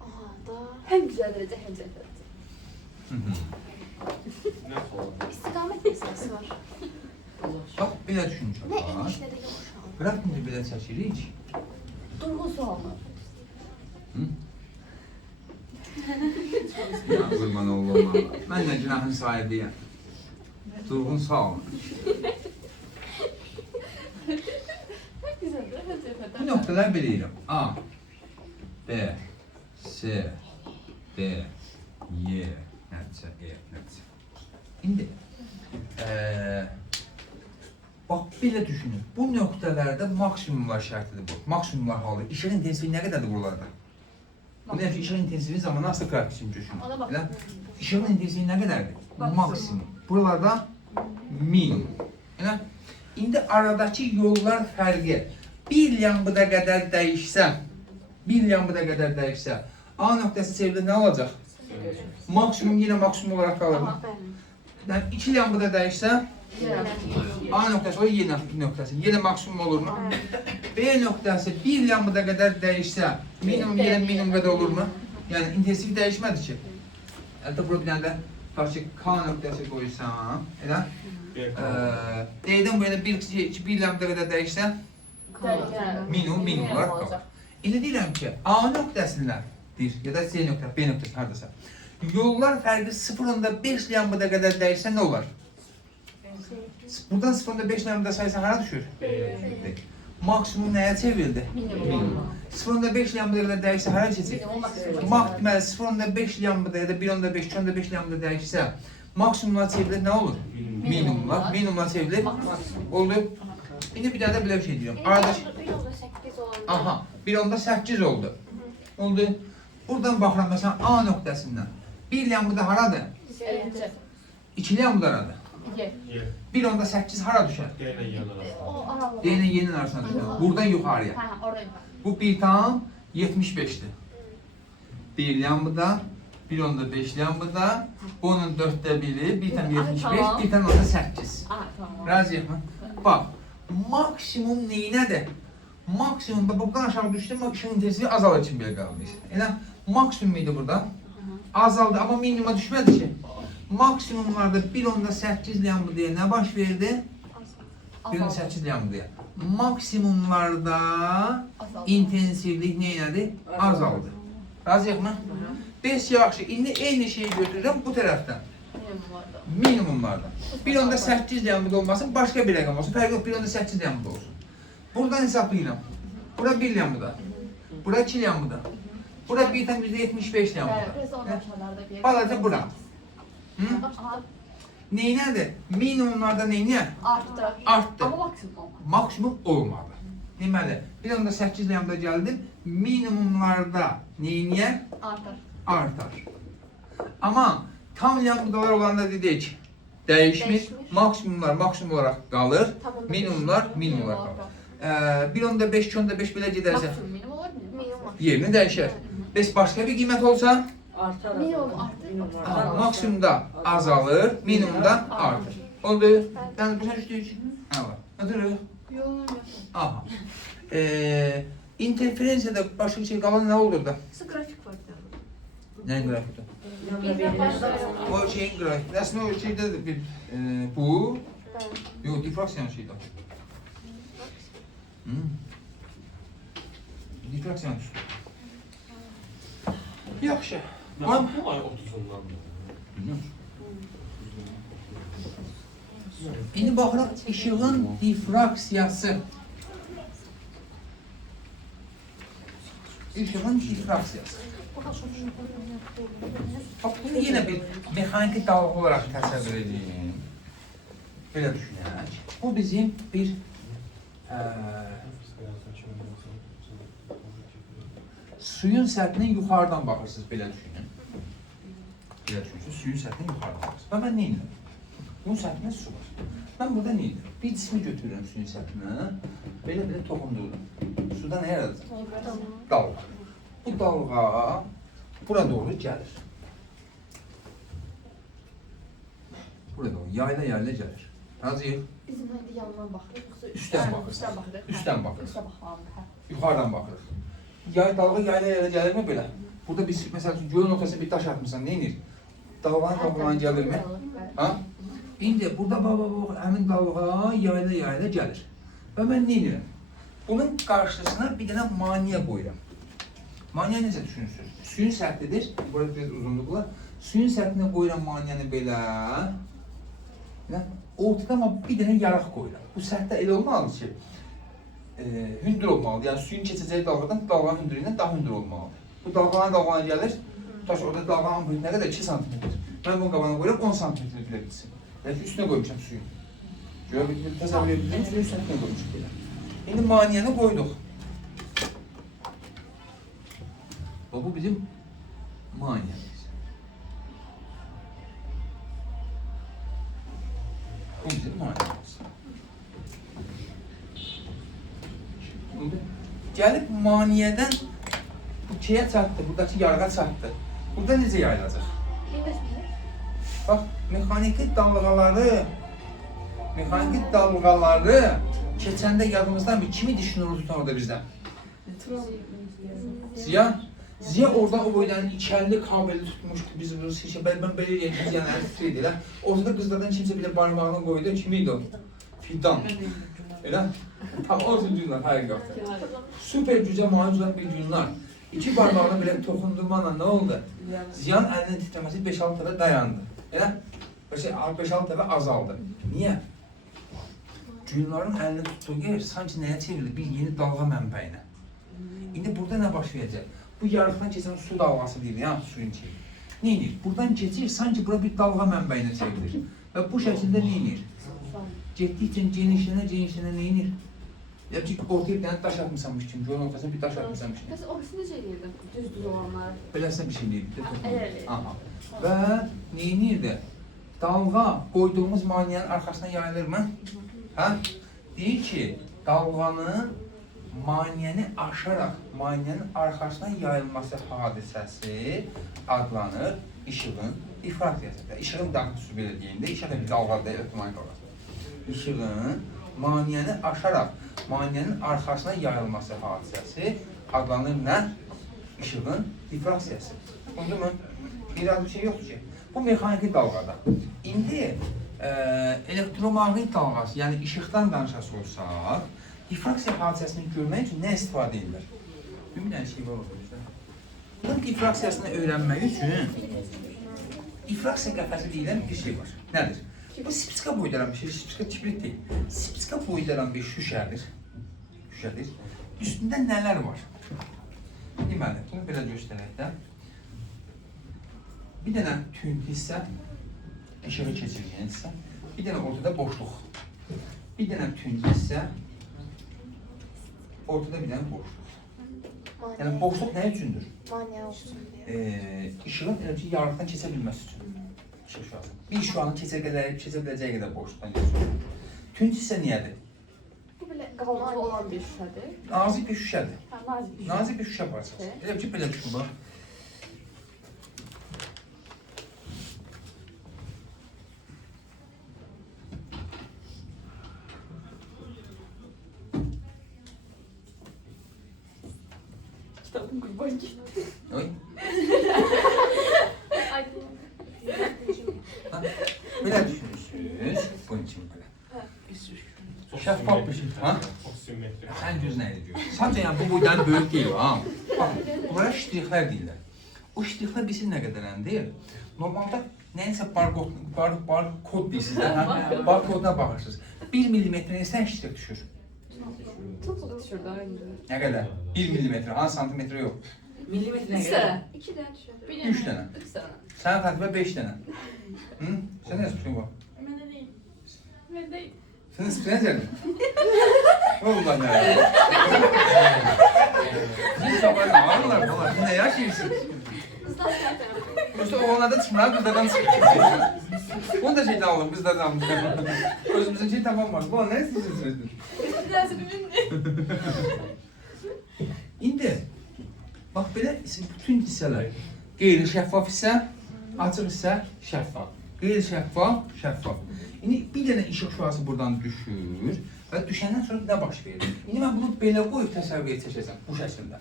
Aha da. Hem güzel derece hem güzel derece. Nə olur? İstiqamət meselesi var. Bax, belə düşüncə Ne var. enişte de yok şu an. Bırak bunu belə çəkirik. Durgun sual mı? Ya qurban oğlum. Mən də günahın sahibiyəm. Durğun sağ olun. Güzel de hem güzel Bu noktalar bilirəm. A, B, C, D, Y, nəticə, E, nəticə. İndi, bax, belə düşünün. Bu nöqtələrdə maksimumlar şərtidir bu. Maksimumlar halı. İşin intensivi nə qədərdir buralarda? Bu nə ki, işin intensivi zamanı asıl qrafik üçün düşün. Ona bax. Elə? İşin intensivi nə qədərdir? Maksimum. Buralarda minimum. Elə? İndi aradakı yollar fərqi 1 lambda qədər dəyişsə, A nöqtəsi çevrilir nə olacaq? Maksimum yenə maksimum olaraq qalır. Yəni 2 lambda dəyişsə, A nöqtəsi o Y nöqtəsi. Yenə maksimum olurmu? B nöqtəsi 1 lambda qədər dəyişsə, minimum yenə minimum qədər olurmu? Yəni intensiv dəyişmədi ki. Əldə bura bir dənə də tutaq ki, K nöqtəsi qoysam, elə? D'dən bu yana 1 lambda qədər dəyişsə, minimum olaraq qalır. İndi deyirəm ki, A nöqtəsindən ya da C nöqtəsi, B nöqtəsi haradasa. Yollar fərqi 0.5 lambda qədər dəyişsə nə olar? Buradan 0.5 lambda sayısı hara düşür? Maksimum nəyə çevrildi? Minimum. 0.5 lambda qədər dəyişsə hara keçir? Deməli 0.5 lambda ya da 1.5, 2.5 lambda dəyişsə maksimumlar çevrilir nə olur? Minimumlar. Minimumlar çevrilir. Oldu. İndi bir dənə də belə bir şey deyirəm. Aradakı 1.8 oldu. aha, 1.8 oldu. Oldu. Buradan baxıram məsələn A nöqtəsindən. 1 lambda haradır? 2 lambda haradır? 1.8 hara düşər? Yenə yanına. O aralı. D ilə Y-nin arasına düşər. Buradan yuxarıya. Ha oraya. Bu 1.75'dir. 1 lambda, 1.5 lambda, bunun 4'te biri, 1.75, Tamam. 1.8. Aha tamam. Razıyıq mı? Bak, maksimum neyinədir? Maksimum da buradan aşağı düşdü, işin intensivi azalır için belə qaldı. Elə maksimum idi burada. Azaldı ama minimuma düşmədi ki. Maksimumlarda 1.8 lambdaya nə baş verdi? 1.8 lambdaya. Maksimumlarda intensivlik neylədir? Azaldı. Razıyıq mı? 5 yaxşı. İndi eyni şeyi götürürəm bu tərəfdən. Minimumlarda. 1.8 lambda olmasın, başqa bir rəqam olsun. Fərq yox, 1.8 lambda olsun. Buradan hesablayıram. Bura 1 lambda. Bura 2 lambda. Bura 1.75 lambda. Balaca bura. Hı? Neynədir? Minimumlarda neynə? Arttı. Arttı. Ama maksimum olmaz. Maksimum olmadı. Deməli, 1.8 lambda gəldim. Minimumlarda neynə? Artar. Artar. Amma tam lambdalar olanda dedik, dəyişmir. Dəyişmir. Maksimumlar maksimum olaraq qalır, Tamam. minimumlar minimum olaraq qalır. 1.5, 2.5 belə gedərsə Maksimum minimum olar mı? Minimum var. yerini dəyişər. Bəs başqa bir qiymət olsa, Artar. Minimum artır. maksimumda azalır, minimumda artır. Oldu? Yəni bu düşdük. Hə, nədir? Yox. Aha. İnterferensiyada başqa bir şey qalan nə olur da? Nasıl grafik var bir tane? Nə qrafikdir? Birdən başlayır. O şeyin qrafiki. Əslində o şeydə bir bu. Yox, difraksiyanın şeydə. Difraksiyanın üstü. Yaxşı. Am Bu ay 30-undandır. İndi baxırıq işığın difraksiyası. İşığın difraksiyası. Bax, bunu yenə bir mexaniki dalğa olaraq təsəvvür edin. Belə düşünək. Bu bizim bir suyun səthinin yuxarıdan baxırsınız, belə düşünün. Belə düşünürsünüz, suyun səthinin yuxarıdan baxırsınız. Və mən nə edirəm? Bunun səthində su var. Mən burada nə edirəm? Bir cismi götürürəm suyun səthinə, belə toxundururam. Suda nə yaradacaq? Dalğa. Bu dalğa bura doğru gəlir. Bura doğru, yayla gəlir. Razıyıq? Bizim indi yandan baxırıq, yoxsa Üstdən baxırsınız. Üstdən baxırıq. Üstdən baxırıq. Üstdən baxırıq. Yuxarıdan baxırıq. Dalğa yayla gəlirmi belə? Burada biz, məsəl üçün, gölün ortasına bir daş atmışsan, nə edir? Dalğanın gəlirmi? Ha? İndi burada həmin dalğa yayla gəlir. Və mən nə edirəm? Bunun qarşısına bir dənə maniyə qoyuram. Maniyə necə düşünürsünüz? Suyun səthidir, burada biraz uzunluqla. Suyun səthinə qoyuram maniyəni belə. Ortada bir dənə yaraq qoyuram. Bu səthdə elə olmalıdır ki, hündür olmalıdır. Yəni suyun keçəcəyi dalğadan dalğanın hündürlüyündən daha hündür olmalıdır. Bu dalğana gəlir, tutaş orada dalğanın hündürlüyü nə qədər? 2 sm. Mən bunun qabağına qoyuram 10 sm bilə bitsin. Yəni üstünə qoymuşam suyu. Təsəvvür edin, suyun səthinə qoymuşam belə. İndi maniyəni qoyduq. Bu bizim maniyemiz. Bu bizim maniyemiz. Gəlib maniyədən bu şeyə çatdı, buradakı yarığa çatdı. Burada necə yayılacaq? Bax, mexaniki dalğaları keçəndə yadımızdan bir kimi düşünürüz tutan orada bizdən? Ziya? Ziya oradan o boydan içərli kabeli tutmuşdu, biz bunu seçə, mən belə eləyək, Ziyanları titriydi elə. Ortada qızlardan kimsə belə barmağını qoydu, kimiydi o? Fidan. Elə? Tam o günlər, həqiqətən. Süper cücə mağazat bir günlər. İki barmağını belə toxundurmanla nə oldu? Ziyan əlinin titrəməsi 5-6 dəfə dayandı. Elə? 5-6 dəfə azaldı. Niyə? Günlərin əlini tutduğu yer sanki nəyə çevrildi? Bir yeni dalğa mənbəyinə. İndi burada nə baş verəcək? Bu yarıqdan keçən su dalğası deyil, yəni suyun çevir. Nə edir? Buradan keçir, sanki bura bir dalğa mənbəyinə çevrilir. Və bu şəkildə nə edir? Getdikcə genişlənə nə edir? Ya ki, ortaya bir dənə daş atmışsanmış kimi, gölün ortasına bir daş atmışsanmış kimi. Bəs o birisi necə eləyirdi? Düz olanlar. Beləsinə bir şey deyildi. Elə. Aha. Və nə edirdi? Dalğa qoyduğumuz maniyənin arxasına yayılırmı? Hə? Deyir ki, dalğanın maniyəni aşaraq maniyənin arxasına yayılması hadisəsi adlanır işığın difraksiyası. İşığın daxilisi belə deyəndə, işıq bir dalğada ehtimal qalır. İşığın maniyəni aşaraq maniyənin arxasına yayılması hadisəsi adlanır nə? İşığın difraksiyası. Oldu mu? Bir şey yoxdur ki. Bu mexaniki dalğada. İndi elektromaqnit dalğası, yəni işıqdan danışası olsaq, difraksiya hadisəsini görmək üçün nə istifadə edirlər? Bir dənə şey var orada bizdə. Bunun difraksiyasını öyrənmək üçün difraksiya qəfəsi deyilən bir şey var. Nədir? Bu spiska boydaran bir şey, spiska kibrit deyil. Spiska boydaran bir şüşədir. Üstündə nələr var? Deməli, bunu belə göstərək də. Bir dənə tünd hissə, işığı keçirgən hissə. Bir dənə ortada boşluq. Bir dənə tünd hissə, ortada bir dənə boşluq. Yəni boşluq nə üçündür? Mane olsun diye. İşığın enerji yarlıqdan keçə bilməsi üçün. İşıq şüası. Bir şüanın keçə biləcəyi qədər boşluqdan keçir. Tünc hissə niyədir? Bu belə qalıcı olan bir şüşədir. Nazik bir şüşədir. Hə, nazik bir şüşə. Nazik bir şüşə parçası. Elə ki, belə düşün bax. Kitabın qurban getdi. Oy. Ay. Belə düşünürsünüz. Bunun kimi belə. Çox Şəffaf bir şey, simmetrik, ha? Çox simmetrik. Sən göz nə edir? Sadəcə yəni bu boydan böyük deyil ha. Bax, bunlara ştrixlər deyirlər. O ştrixlər bilsin nə qədərəndir? Normalda nəyinsə barkod deyirsiniz də, hə? Barkoduna baxırsınız. 1 millimetrə sən ştrix düşür. Çox düşür də indi. Nə qədər? 1 millimetrə, hansı santimetrə yox. Millimetre İkisi dənə. 2 dənə düşürdü. 3 dənə. 3 dənə. Sənin tərtibə 5 dənə. Hı? Sən nə yazmışsın bu? Məndə deyil. Məndə deyil. Sən sprenzermi? Vallahi nə? Siz sabah nə varlar falan? Siz nə yaşayırsınız? Qızlar səhvəm. Prosta oğlanlarda çıxmır, qızlardan çıxır. Onu da şeydən alın, qızlardan alın. Özümüzün şey tamam var. Bu nə istəyirsiniz? Nəsə bilmirəm. İndi, bax belə bütün hissələr. Qeyri-şəffaf hissə, açıq hissə, şəffaf. Qeyri-şəffaf, şəffaf. İndi bir dənə işıq şüası buradan düşür və düşəndən sonra nə baş verir? İndi mən bunu belə qoyub təsəvvür edəcəm bu şəkildə.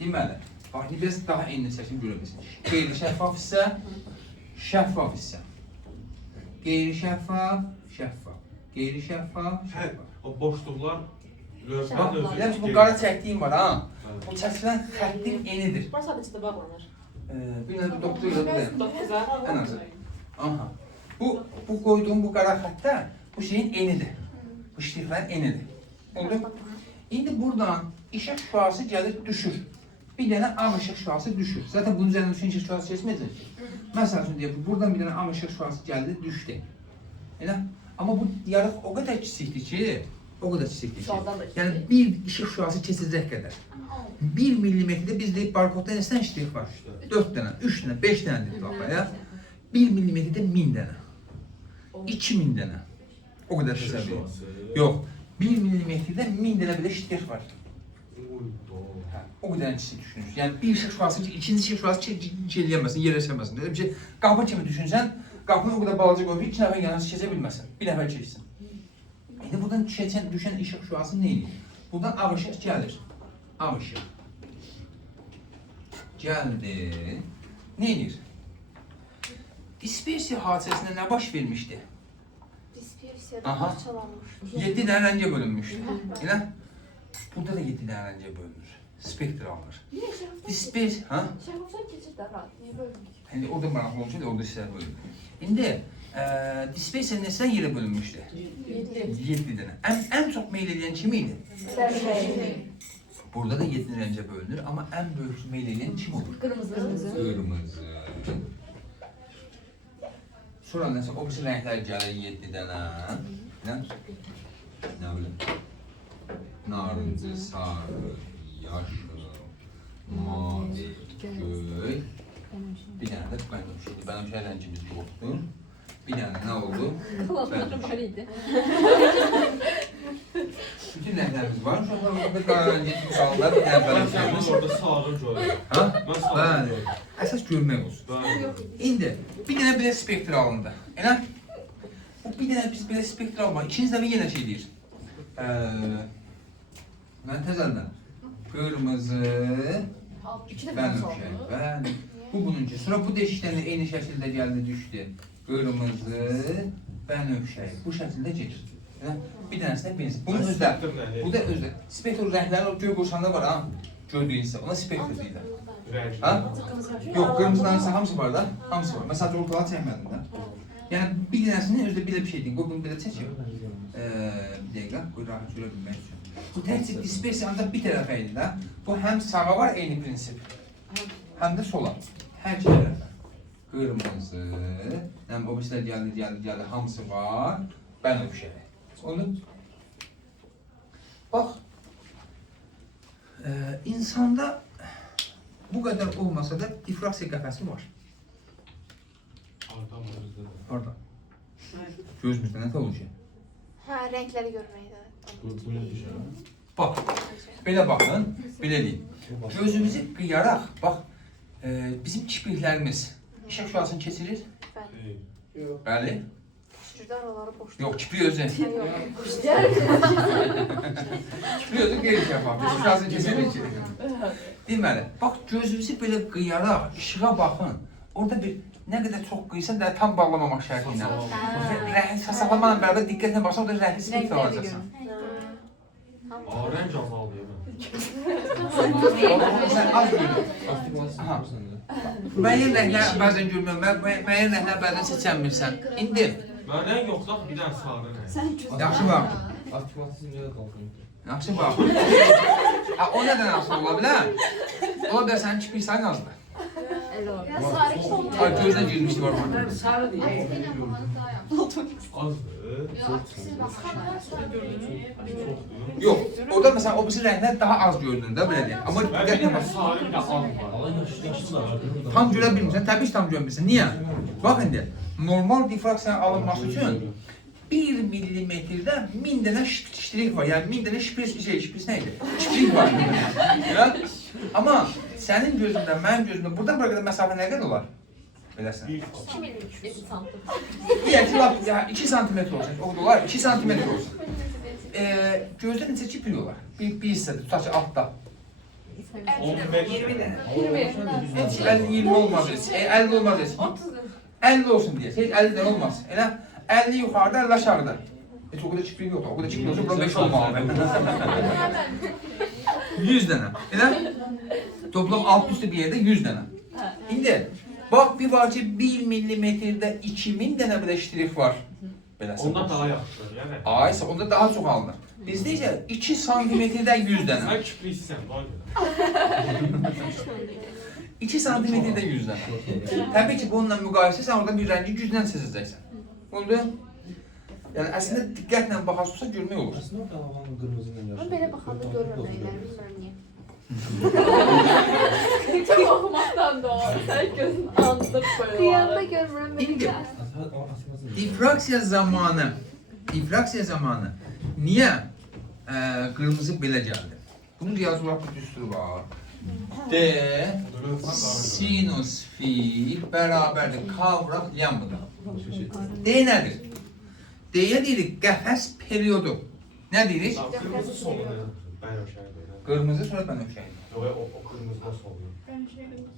Deməli, bax, biraz daha enli çəkim görə bilsin. Qeyri-şəffaf hissə, şəffaf hissə. Qeyri-şəffaf, şəffaf. Qeyri-şəffaf, Hə, şəffaf. o boşluqlar Bax, lövhənin elə ki, bu qara çəkdiyim var ha. Bu çəkilən xəttin enidir. Burası sadece de bağlanır. Bir dənə doktor ilə bu da. Dokuza. Ən azı. Aha. Bu qoyduğum bu qara xəttə bu şeyin enidir. Bu ştrixlərin enidir. Oldu? İndi buradan işıq şüası gəlir, düşür. Bir dənə ağ işıq şüası düşür. Zaten bunun üzərindən düşən işıq şüası keçməyəcək ki. Məsəl üçün deyək, buradan bir dənə ağ işıq şüası gəldi, düşdü. Elə? Amma bu yarıq o qədər kiçikdir ki, Şuadan da yəni bir işıq şüası keçəcək qədər. 1 millimetrdə biz deyib barkodda neçə ştrix var? 4 dənə, 3 dənə, 5 dənə deyib lafaya. 1 millimetrdə 1000 dənə. 2000 dənə. O qədər təsəvvür edin. Yox, 1 millimetrdə 1000 dənə belə ştrix var. Hə, o qədər kiçik düşünürsün. Yəni bir işıq şüası ki, ikinci işıq şüası eləyəməsin, yerləşəməsin. Elə bir şey, qapı kimi düşünsən, qapını o qədər balaca qoyub, 2 nəfər yanına keçə bilməsin, bir nəfər keçsin. İndi buradan düşən işıq şüası nə edir? Buradan ağ işıq gəlir. Ağ işıq. Gəldi. Nə edir? Dispersiya hadisəsində nə baş vermişdi? Dispersiyada Aha. parçalanmış. 7 dənə rəngə bölünmüşdü. Elə? Burada da 7 dənə rəngə bölünür. Spektr alınır. Niyə şəffaf? Dispersiya, hə? Şəffafsan keçir də rahat. Niyə bölmürük? İndi orada maraqlı olsun da orada hissələr bölünür. İndi dispersiya neçə yerə bölünmüşdü? 7 dənə. Ən çox meyl edən kim idi? Burada da 7 rəngə bölünür, amma ən böyük meyl edən kim olur? Qırmızı. Qırmızı. Sonra nəsə o birisi rənglər gəlir 7 dənə. Nə bilim? Narıncı, sarı, yaşıl, mavi, göy. Bir dənə də bənövşədir. Bənövşə rəngimiz yoxdur. Bir dənə nə oldu? Qılavları var idi. Bütün rənglərimiz var. Uşaqlar orada qara rəngə sallar, bir dənə Mən bənövşəyimiz. orada sarı görürəm. Ha? Mən sarı Bəli. görürəm. Əsas görmək olsun. Bəli. İndi bir dənə belə spektr alındı. Elə? Bu bir dənə biz belə spektr almaq. İkinci dəfə yenə şey deyir. Mən təzəldən. Qırmızı, 2 dəfə bənövşə. Bəli. Bu bununki. Sonra bu deşikdən də eyni şəkildə gəldi, düşdü. Qırmızı, bənövşə. Bu şəkildə gedir. Elə? Bir dənəsi də benzin. Bunun özdə. Bu da özdə. Spektr rənglərin o göy qurşanda var ha. Gördüyünüzsə. Ona spektr deyirlər. Rəng. Ha? Yox, qırmızıların isə hamısı var da. Hamısı var. Məsələn, ortalığa çəkmədim də. Yəni bir dənəsinin özdə belə bir şey deyim. Qoy bunu belə çəkim. Bir dəqiqə, qoy rahat görə bilmək üçün. Bu təkcə dispersiya ancaq bir tərəfə idi də. Bu həm sağa var eyni prinsip. Həm də sola. Hər iki tərəfə. Qırmızı. Yəni o birisilər gəldi, hamısı var. Bənövşə. Onu bax. insanda bu kadar olmasa da difraksiya qəfəsi var. Arda var bizdə də. Orada. Gözümüzdə nə olacaq? Ha, renkleri görmeyi de. Bu ne düşer? Bax, belə baxın, belə deyin. Gözümüzü qıyaraq, bax, bizim kipriklərimiz işıq şüasını keçirir. Deyil. Bəli. Şurada araları boş. Yox, kiprik özü. Yok. Kiprik özü qeyri-şəffaf. İşıq şüasını keçirir ki. Deməli, bax, gözünüzü belə qıyaraq, işığa baxın. Orada bir nə qədər çox qıysan da tam bağlamamaq şərti ilə. Saçaqlamaqla bərabər diqqətlə baxsan, orada rəhli spektr alacaqsan. Rəng azaldı ya. Sən az görürsən. Aktivasyon Aha. yaparsan da. Müəyyən rənglər bəzən görmürəm, müəyyən rənglər bəzən seçənmirsən. İndi, Mən rəng yoxsa bir dənə sarı rəng. yaxşı bax. Aktivasyon nerede kalkıyor? Yaxşı bax. O nədən asılı ola bilər? Ola bilər sənin kiprik sayın azdır. Ya sarı kim? Ay, gözünə girmişdi var bana. Sarı değil. Yine babanız daha yaptı. Azdır. Ya siz baksana. Çoxdur. Yox, orada məsələn o birisi rənglər daha az görünür də belə deyək. Amma Mən bir diqqətlə dənə bax. sarı bir də ağ var. Allah yaşlı da var. Tam görə bilmirsən, təbii ki tam görə bilmirsən. Niyə? Bax indi, normal difraksiyanın alınması üçün 1 millimetrdə 1000 dənə ştrik var. Yəni 1000 dənə şpris nə idi? Şprik var. Yəni, amma sənin gözündə, mənim gözümdə buradan bura qədər məsafə nə qədər olar? Beləsən. 2 santim. Deyək ki, lap 2 santimetr olsun. O da olar, 2 santimetr olsun. Gözdə neçə kiprik olar? Bir hissədə, tutaq ki, altda. 15 Heç 50-20 olmaz heç. 50 olmaz heç. 50 olsun deyək. Heç 50-dən olmaz. Elə 50 yuxarıda, 50 aşağıda. Heç o qədər kiprik yoxdur. O qədər kiprik olsa, bura 5 olmalı. 100 dənə. Elə? Toplam alt üstü bir yerdə 100 dənə. İndi, bax bir var ki 1 millimetrdə 2000 dənə belə ştrik var. Beləsə. Ondan daha yaxşıdır. Yəni Aysa, onda daha çox alınır. Bizdə isə 2 santimetrdə 100 dənə. sən kipriksən, ona görə. 2 santimetrdə 100 dənə. Təbii ki, bununla müqayisə sən orada bir rəngi güclə seçəcəksən. Oldu? Yəni əslində diqqətlə baxarsa görmək olur. Aslında orada havanın kırmızı ile Ben böyle bakanda görürüm renkleri. Bilmiyorum niye. Çok okumaktan da o. Sen gözün anlık böyle. Kıyamda görmüyorum. İndi Aktivasyon. difraksiya zamanı niyə qırmızı belə gəldi? Bunun riyazi olaraq bir düsturu var. D sinus fi bərabərdir kavraq lambda. D nədir? D-yə deyirik qəfəs periodu. Nə deyirik? Qırmızı sonu nə? Bənövşəyi. Qırmızı sonra bənövşəyi. Yox, o qırmızı nasıl oluyor?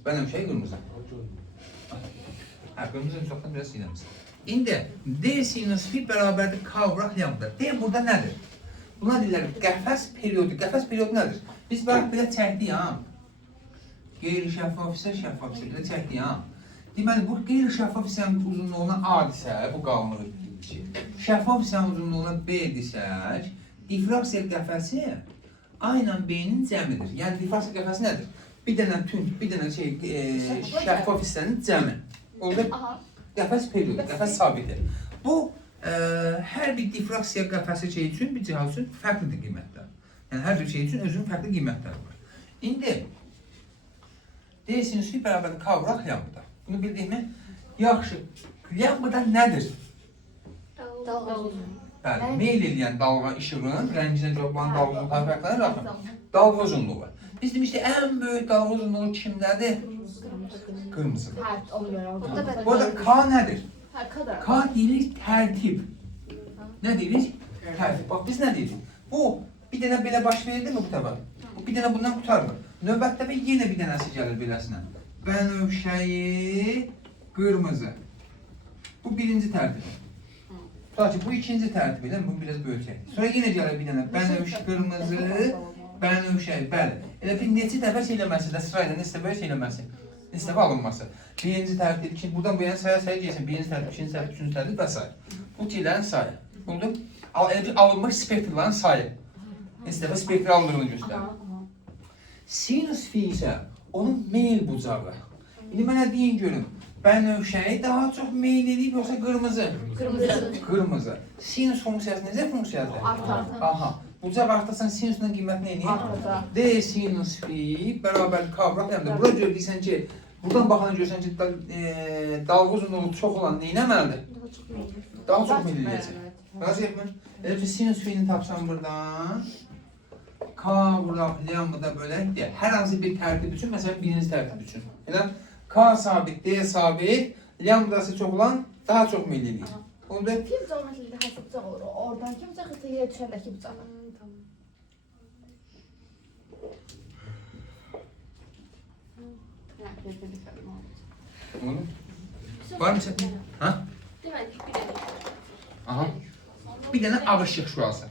Bənövşəyi qırmızı. Hə, qırmızı çoxdan biraz sinəmsin. İndi D sinus fi bərabərdir kavraq lambda. D burada nədir? Buna deyirlər qəfəs periodu. Qəfəs periodu nədir? Biz bax belə çəkdik ha. Qeyri-şəffaf isə şəffaf isə belə çəkdik ha. Deməli bu qeyri-şəffaf hissənin uzunluğuna A-dirsə, bu qalınlığı şəffaf hissənin uzunluğuna B-dirsək, difraksiya qəfəsi A ilə B-nin cəmidir. Yəni difraksiya qəfəsi nədir? Bir dənə tünd, bir dənə şəffaf hissənin cəmi. Orada qəfəs periodu, qəfəs sabitdir. Bu hər bir difraksiya qəfəsi şey üçün, bir cihaz üçün fərqlidir qiymətlər. Yəni hər bir şey üçün özünün fərqli qiymətləri var. İndi D sinus fi bərabərdir kavraq lambda. Bunu bildik mi? Yaxşı. Lambda nədir? Bəli, meyl eləyən dalğa işığının rənginə cavablanan dalğa uzunluğuna fərqlənir. Dalğa uzunluğu. Biz demişdik ən böyük dalğa uzunluğu kimdədir? Qırmızıdır. Evet, oluyor. Burada ben. Bu arada K nədir? Ha, kadar. K deyirik tərtib. Nə deyirik? Tərtib. Bax biz nə deyirik? Bu bir dənə belə baş verirdi mi bu təbə? Bu bir dənə bundan qurtarmır. Növbətdə və yenə bir dənəsi gəlir beləsinə. Bənövşəyi qırmızı. Bu birinci tərtib. Tutaq ki, bu ikinci tərtib ilə bu biraz böyütək. Sonra yenə gəlir bir dənə bənövşə qırmızı, bənövşəyi, bəli. Elə bir neçə dəfə şey eləməsi də sırayla neçə dəfə şey eləməsi, neçə dəfə alınması. Birinci tərtib, ikinci, buradan bu yana saya deyəsən, birinci tərtib, ikinci tərtib, üçüncü tərtib və s. Bu şeylərin sayı. Oldu? Elə bir alınmış spektrlərin sayı. Neçə dəfə spektr alındığını göstərir. Sinus fi isə onun meyl bucağı. İndi mənə deyin görün, bənövşəyi daha çox meyl edib yoxsa qırmızı? Kırmızı. Qırmızı. Sinus funksiyası necə funksiyadır? Artar. Aha. Bucaq artasan sinusun qiyməti nə edir? Artacaq. D sinus fi bərabər kavraq. Yəni bura görürsən ki, buradan baxana görürsən ki, dalğa uzunluğu çox olan nə etməlidir? Daha çox meyil edəcək. Razıyıq mı? Elə ki, sinus fi'ni tapsam buradan. Kavraq lambda bölək. Hər hansı bir tərtib üçün, məsələn birinci tərtib üçün. Elə K sabit, D sabit, lambdası çox olan daha çox meyil edir. Oldu? Kim geometride hansı bıçaq olur? Oradan kim bıçaq ise yere düşəndəki bıçaq. Tamam. Oldu? Var mı çətin? Ha? Deməli ki, bir dənə. Aha. Bir dənə ağışıq şurası.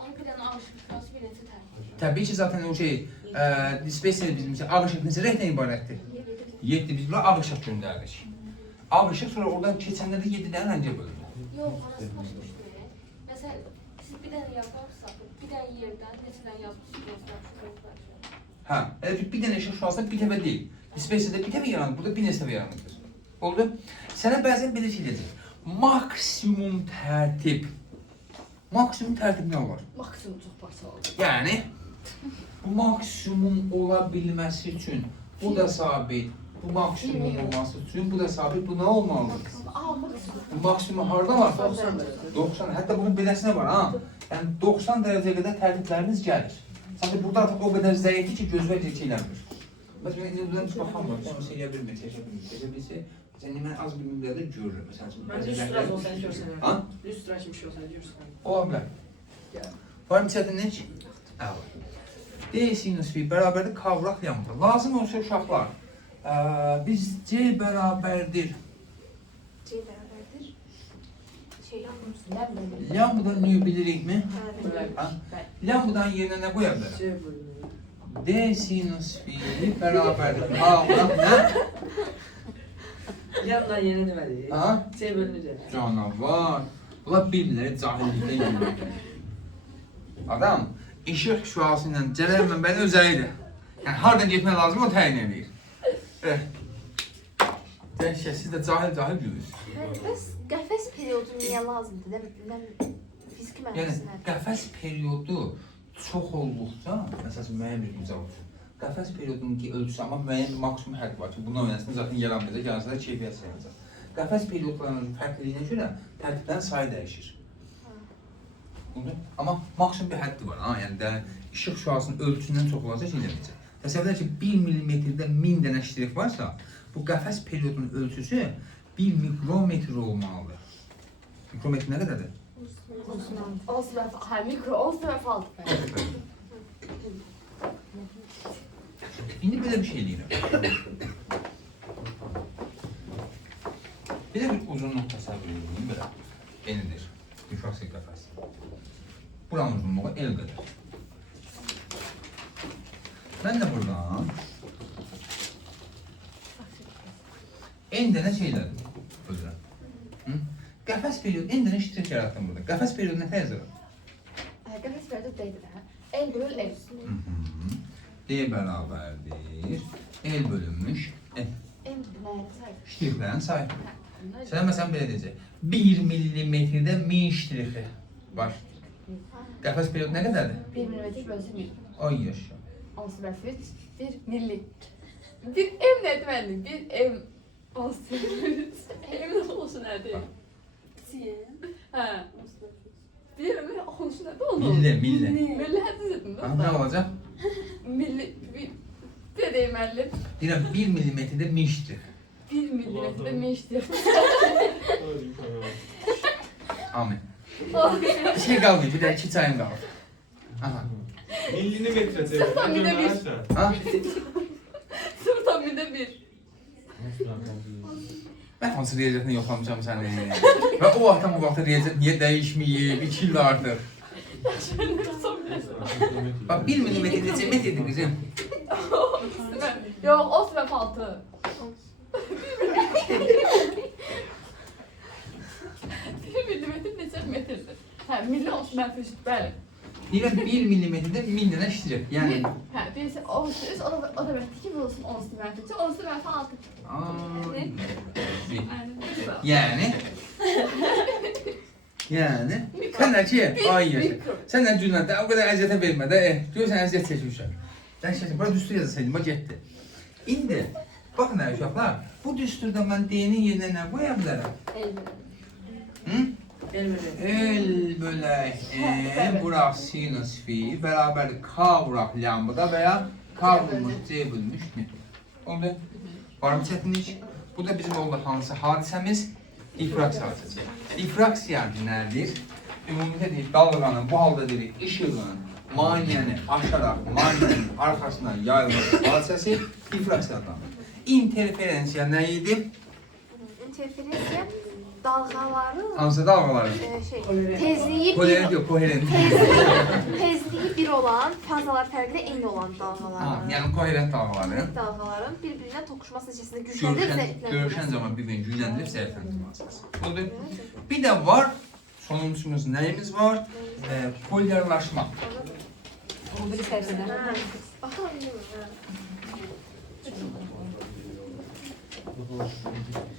Onun bir dənə alışmış şurası, bir dənə tər. Təbii ki, zaten o şey, dispersiya bizim için ağışıq neçə rəngdən ibarətdir? 7 biz buna ağışıq göndərdik. Ağışıq sonra oradan keçəndə də 7 dənə rəngə bölünür. Yox, anası başmışdır. Məsələn, siz bir dənə yazmışsınız, bir dənə yerdən neçə dənə yazmışsınız, Hə, elə ki, bir dənə işıq şurasında bir dəfə deyil. Dispersiyada bir dəfə yaranır, burada bir neçə dəfə yaranır. Oldu? Sənə bəzən belə şey deyəcək. Maksimum tərtib. Maksimum tərtib nə olar? Maksimum çox parça olur. Yəni, bu maksimum ola bilməsi üçün bu da sabit, bu maksimum olması üçün bu da sabit, bu nə olmalıdır? Aa, maksimum. Bu maksimum harda var? 90 dərəcə. 90, hətta bunun beləsinə var ha. Yəni 90 dərəcəyə qədər tərtiblərimiz gəlir. Sanki burada artıq o qədər zəifdir ki, gözlər çəkilənmir. Məsələn, indi buradan heç baxan var, sən şey eləyə bilmir, çəkə bilmir, çəkə bilsə, məsələn, mən az bir müddətdə görürəm, məsələn. Məncə üstüraz olsan görsən. Ha? Üstüraz kimi şey olsan görsən. Ola bilər. Var mı çətinlik? Hə, var. D sinus fi bərabərdir kavraq lambda. Lazım olsa uşaqlar, biz C bərabərdir. C bərabərdir. Şey Nəmdən. Lambda növ bilirikmi? Evet. Ha? Lambdanın yerinə nə qoya bilərəm? C bölünür. D sinus fi bərabərdir kavraq nə? Yandan yeni deməli. Ha? C bölünür. Canavar. Bunlar bilmirlər, cahillikdən gülür. Adam, işıq şüası ilə Cəlal mənbənin özəlidir. Yəni, hardan getmək lazım, o təyin edir. Dəhşət, siz də cahil gülürsünüz. Bəs qəfəs periodu niyə lazımdır? Nə fiziki Yəni, mənası nədir? qəfəs periodu çox olduqca, məsələn, müəyyən bir müzə olsun. Qəfəs periyodunun ki, ölçüsü, amma müəyyən bir maksimum həddi var ki, bunun öyrənsində zaten yaranmayacaq, yarısı da keyfiyyət sayılacaq. Qəfəs periyodlarının fərqliliyinə görə tərtiblərin sayı dəyişir. Amma maksimum bir həddi var, ha? Yəni də işıq şüasının ölçüsündən çox olacaq şey deməyəcək. Təsəvvür edin ki, 1 millimetrdə 1000 dənə ştrix varsa, bu qəfəs periyodunun ölçüsü 1 mikrometr olmalıdır. Mikrometr nə qədərdir? Olsun və hə, mikro, olsun və fal. İndi belə bir şey deyirəm. Belə bir uzunluq təsəvvür edin, belə. Enidir. Difaksik qəfəs. Buranın uzunluğu el qədər. Mən də buradan en dənə şeylərim. Bölürəm. Qəfəs periodu, en dənə ştrix yarattım burada. Qəfəs periodu nə yazırım? Qəfəs periodu deyil, hə? El bölül el. D bərabərdir. El bölünmüş. En nəyə sayı? Ştrixlərin sayı. Sənə məsələn belə deyəcək. 1 millimetrdə 1000 ştrixi var. Qəfəs periodu nə qədərdir? 1 millimetr bölüsü 1000. Ay yaşa. Olsun və 1 milli. Bir M nə deməli? Bir M. Olsun. M olsun nədir? Hə. Bir M olsun nədir olur? Milli. Milli hədsiz etdim Ha, nə olacaq? Milli. Bir deyim əlli. Deyirəm 1 millimetrdə 1000 ştrix. 1 millimetrdə meşdir. Amin. Bir şey qalmıyor, bir də 2 çayım qalır. Aha. Millini metre çevir. Sırttan bir de bir. Ha? 0,1. Mən hansı riyaziyyatını yoxlamışam səni. Və o vaxtdan bu vaxta riyaziyyat niyə dəyişməyib, 2 il artıq. Bax 1 millimetr neçə metrdir qızım? Yox, o sebep altı. Bir milimetr neçə metrdir? Hə, milli olsun mən fışık, bəli. Deyirəm 1 millimetrdə 1000 dənə ştrix. Yəni Hə, birisi olsun, o da bəli, 2 olsun 10 metrdir, 10 metrdir altı. Yəni Yəni, sən də ki, ay yaşa. mikro. Sən də cürnətdə o qədər əziyyətə vermə də, görürsən əziyyət çəkmişəm. Sən şəkil, bura düstur yazasaydım, bax getdi. İndi, baxın nə uşaqlar, bu düsturda mən D-nin yerinə nə qoya bilərəm? Hı? El bölək E, buraq sinus fi, bərabər K vuraq lambda və ya K vurmuş C bölmüş ne? Oldu. Var mı çətinlik? Bu da bizim oldu hansı hadisəmiz? Difraksiya hadisəsi. Difraksiya nədir? Ümumiyyətlə deyək, dalğanın, bu halda deyirik, işığın maniyəni aşaraq, maniyenin arxasından yayılması hadisəsi difraksiya adlanır. İnterferensiya nə idi? İnterferensiya dalğaların Hansı dalğaların? tezliyi Koherent yox, koherent. tezliyi bir olan, fazalar fərqli eyni olan Ha, dalğaların. yəni koherent dalğaların Dalğaların bir-birinə toqquşması nəticəsində gücləndirib görüşən zəifləndirilməsi. zaman bir-birini gücləndirib zəifləndirməsi. Budur. Bir də var, sonuncumuz nəyimiz var? Polyarlaşma. Baxalım.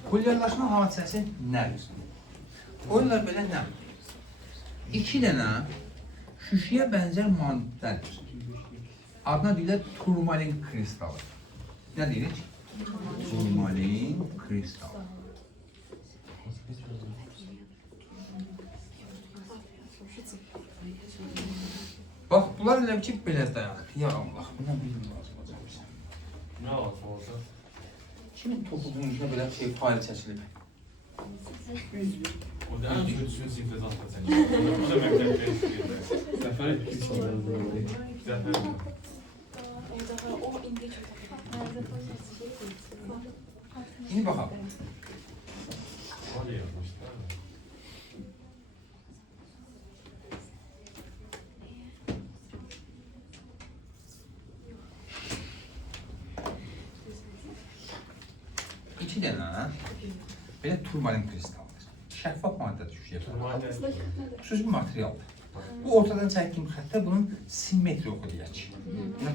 Polyarlaşma hadisəsi nədir? Polyar belə nə? İki dənə şüşəyə bənzər maddədir. Adına deyirlər turmalin kristalı. Nə deyirik? Turmalin kristalı. Bax, bunlar elə ki, belə dayanır. Ya Allah, buna bilmir lazım olacaq bizə. Ne lazım olsa? Kimin topuğunun üzrə belə şey fail çəkilib? O da en kötüsünü zifre zaten sen. O da mektepte istiyordu. Səfər 2 saat. Zafer İndi baxaq. öyle yapmışlar. İki dənə belə turmalin kristaldır. Şəffaf maddədir şüşəyə. Normalde Xüsusi bir materialdır. Bu ortadan çəkdiyim xəttə bunun simmetri oxu deyək. Yəni,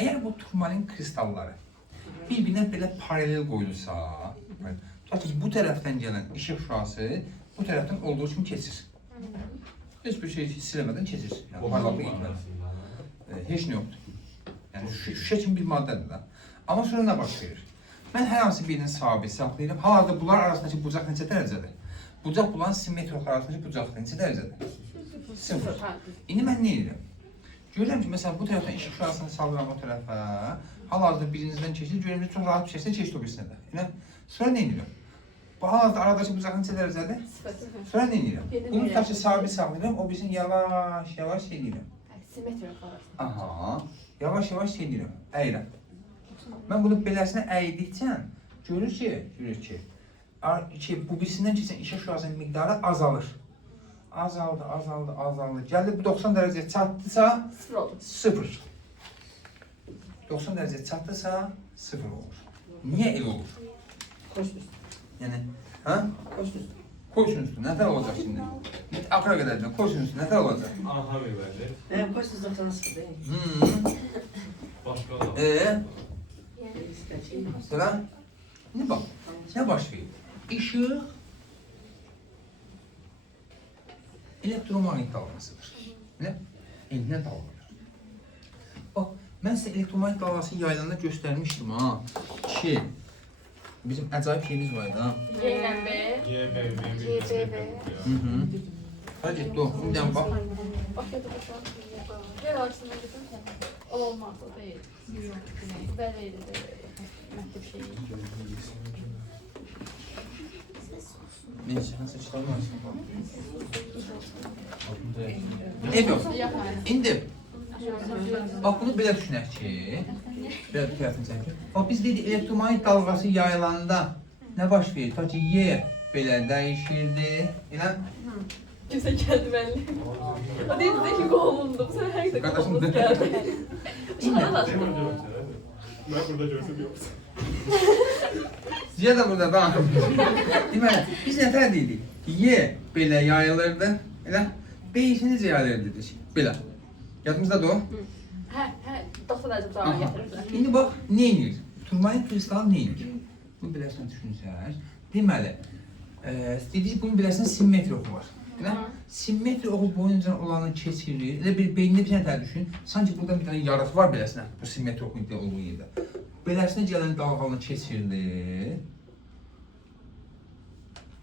əgər bu turmalin kristalları bir-birinə belə paralel qoyulursa, tutaq ki, bu tərəfdən gələn işıq şüası bu tərəfdən olduğu kimi keçir. Heç bir şey hiss eləmədən keçir. Yəni, parlaqlıq etmədən. Heç nə yoxdur. Yəni, şüşə kimi bir maddədir da. Amma sonra nə baş verir? Mən hər hansı birini sabit saxlayıram. Hal-hazırda bunlar arasındakı bucaq neçə dərəcədir? Bucaq bulan simmetriklər arasındakı bucaq neçə dərəcədir? 0. İndi mən nə edirəm? Görürəm ki, məsələn, bu tərəfdən işıq şüasını salıram o tərəfə. Hal-hazırda birincidən keçir, görürəm ki, çox rahat bir şəkildə keçdi o birisinə də. Yəni, sonra nə edirəm? Bu hal-hazırda aradakı bucaq neçə dərəcədir? Sonra nə edirəm? Bunu tutaq ki, sabit saxlayıram, o birisini yavaş-yavaş şey edirəm. Simetri arasında. Aha, yavaş-yavaş şey edirəm, əyirəm. Mən bunu beləsinə əydikcə görür ki, bu birisindən keçən işıq şüasının miqdarı azalır. Azaldı. Gəldi bu 90 dərəcəyə çatdısa 0. 90 dərəcəyə çatdısa 0 olur. Niyə elə olur? Yəni, hə? Koysun üstü, nətər olacaq şimdi? Axıra qədər də koysun üstü, nətər olacaq? aha verdi. Başka da. Sonra, şimdi bax, nə baş verir? İşıq elektromagnet dalğasıdır. Nə? Elinə dalğalar. Bax, mən sizə elektromagnet dalğası yayılanda göstərmişdim ha. Ki, bizim acayip şeyimiz var da. G ilə B. G, B, B, B, G, B. Hadi getdi o, şimdiden bax. Bakıda başa. Gel arasında gidin. Olmaz o değil. Böyleydi de. Məktub şeyi. Neyse, hansı kitabı var? Evet, indi. Bax, bunu belə düşünək ki, belə bir tərəfini çəkir. Bax, biz dedik, elektromagnet dalğası yayılanda nə baş verir? Ta ki, Y belə dəyişirdi. Elə? Kimse geldi benimle. O dedi de ki golumdu. Bu sefer herkese Kardeşim golumuz de. geldi. Çıkana da. Değil mi hocam? Ben burada görsem yoksa. Ziya da burada, da. Deməli, biz nətər dedik? Y belə yayılırdı. Elə? B isə necə yayılır dedik? Belə. Yadımızdadır o? He, 90 derece daha Aha. getirirler. İndi bax, nə edir? Turmalin kristalı nə edir? Bu beləsinə düşünsəz. Deməli, dedik bunun beləsində simmetri oxu var. Elə simmetri oxu boyunca olanı keçirir. Elə bir beynində bir tane düşün. Sanki burada bir tane yarıq var beləsinə. Bu simmetri oxu olduğu yerdə. Beləsinə gələn dalğanı keçirdi.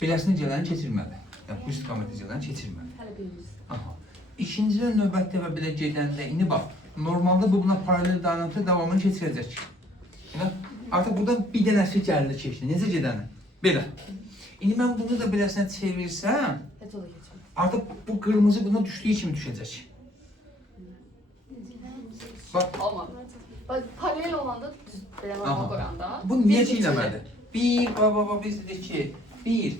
Beləsinə gələni keçirmədi. Yəni bu istiqamətə gələni keçirmədi. Hələ birincisi. Aha. İkincidə növbət dəfə belə gedəndə indi bax, normalda bu buna paralel dayanıqda davamını keçirəcək. Yəni artıq buradan bir dənəsi gəldi keçdi. Necə gedəni? Belə. İndi mən bunu da beləsinə çevirsəm, Heç o da keçmir. artıq bu qırmızı buna düşdüyü kimi düşəcək. Bax, Olmadı. Bak paralel olanda düz belə normal Aha. qoyanda. bu niyə bir keçir. çiynəmədi? Bir, baba, biz dedik ki, bir,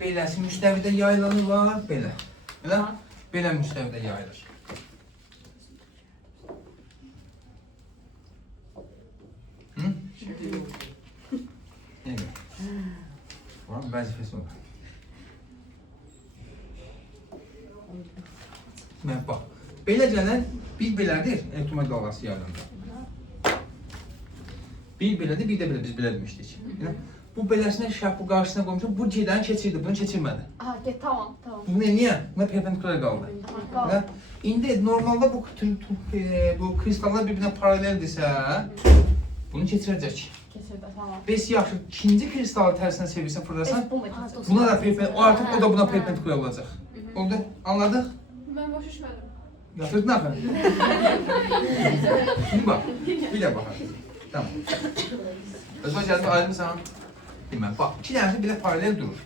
beləsi müstəvidə yayılanı var, belə. Belə, Aha. belə müstəvidə yayılır. Hı? Evet. Buranın vəzifəsi var. Mən bax, belə gələn bir belədir, ehtimal dalğası yayılanda. Bir belədir, bir də belə, biz belə demişdik. Yəni, bu beləsinə şərt bu qarşısına qoymuşum, bu gedəni keçirdi, bunu keçirmədi. Aha, get tamam, tamam. Bu niyə? Buna perpendikular qaldı. Tamam. Və indi normalda bu kristallar bir-birinə paraleldirsə, bunu keçirəcək. Keçirdi, tamam. Bəs yaxşı, ikinci kristalı tərsinə çevirsən, fırlasan, Bunu da keçirdi. buna da perpendikular, artıq o da buna perpendikular olacaq. Oldu? Anladıq? Mən boş düşmədim. Yatırdın axı. Şimdi bax, bir də baxaq. Tamam. Özbək gəldi, ayrılmısan? Bilməm, bax, iki dənəsi belə paralel durur.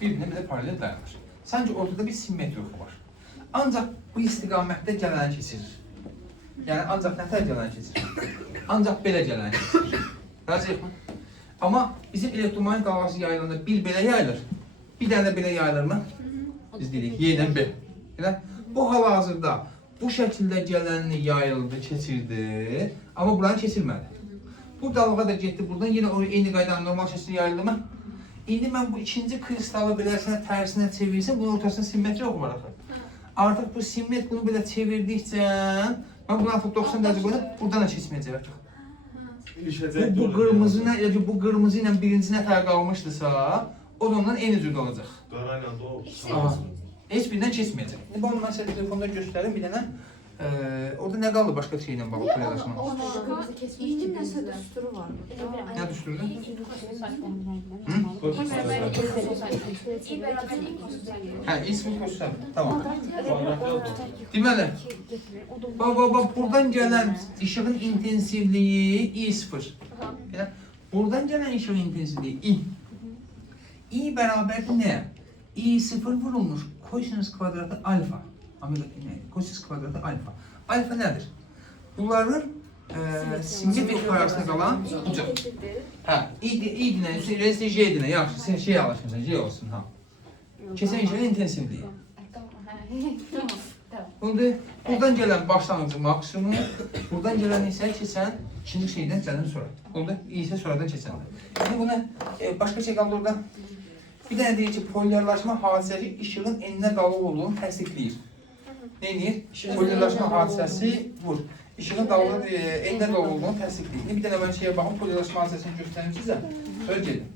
Bir-birinə belə paralel dayanır. Sanki ortada bir simmetri oxu var. Ancaq bu istiqamətdə gələni keçirir. Yəni, ancaq nətər gələni keçirir? Ancaq belə gələni keçirir. Razıyıq mı? Amma bizim elektromanyetik dalğası yayılanda bir belə yayılır, bir dənə də belə yayılır mı? Biz dedik, Y-dən B. Elə, bu hal-hazırda bu şəkildə gələnini yayıldı, keçirdi, amma buranı keçirmədi. Bu dalğa da getdi buradan, yenə o eyni qaydanın normal şəkildə yayıldı mı? İndi mən bu ikinci kristalı beləsinə tərsinə çevirsəm, bunun ortasında simmetri oxu var axı. Artıq bu simmetri bunu belə çevirdikcə, mən bunu artıq 90 dərəcə qoyub, buradan da keçməyəcək artıq. Bu qırmızı ilə, bu qırmızı ilə birinci nətər qalmışdısa, o da ondan eyni cürdə olacaq. Dönayla da o Aha. Heç birindən keçməyəcək. İndi bunu mən sizə telefonda göstərim bir dənə. Orada nə qaldı başqa şeylə bağlı paylaşmaq? Qırmızı keçmişdi. Nəsə düsturu var. Nə düşdürdün? İyi beraber ilk güzel. Hə, ismi göstər. Tamam. Deməli, bax, buradan gələn işığın intensivliyi I0. Yəni, buradan gələn işığın intensivliyi I. I bərabərdir nə? I0 vurulmuş kosinus kvadratı alfa. Kosinus kvadratı alfa. Alfa nədir? Bunların simmetrik arasında qalan uca. Hə, I dinə, resti J dinə, yaxşı, sən şey alışmışsan, J olsun, ha. Keçən işığın intensivliyi. Şimdi buradan gələn başlanğıcı maksimum, buradan gələn isə keçən ikinci şeydən gələn sonra. Oldu? İyi isə sonradan keçəndə. Şimdi buna başqa şey qaldı orada. Bir dənə deyir ki, polyarlaşma hadisəsi işığın eninə dalı olduğunu təsdiqləyir. Neynir? Polyarlaşma hadisəsi vur. İşığın dalı eninə dalı olduğunu təsdiqləyir. Bir dənə mən şeyə baxım, polyarlaşma hadisəsini göstərim sizə. Sonra gedin.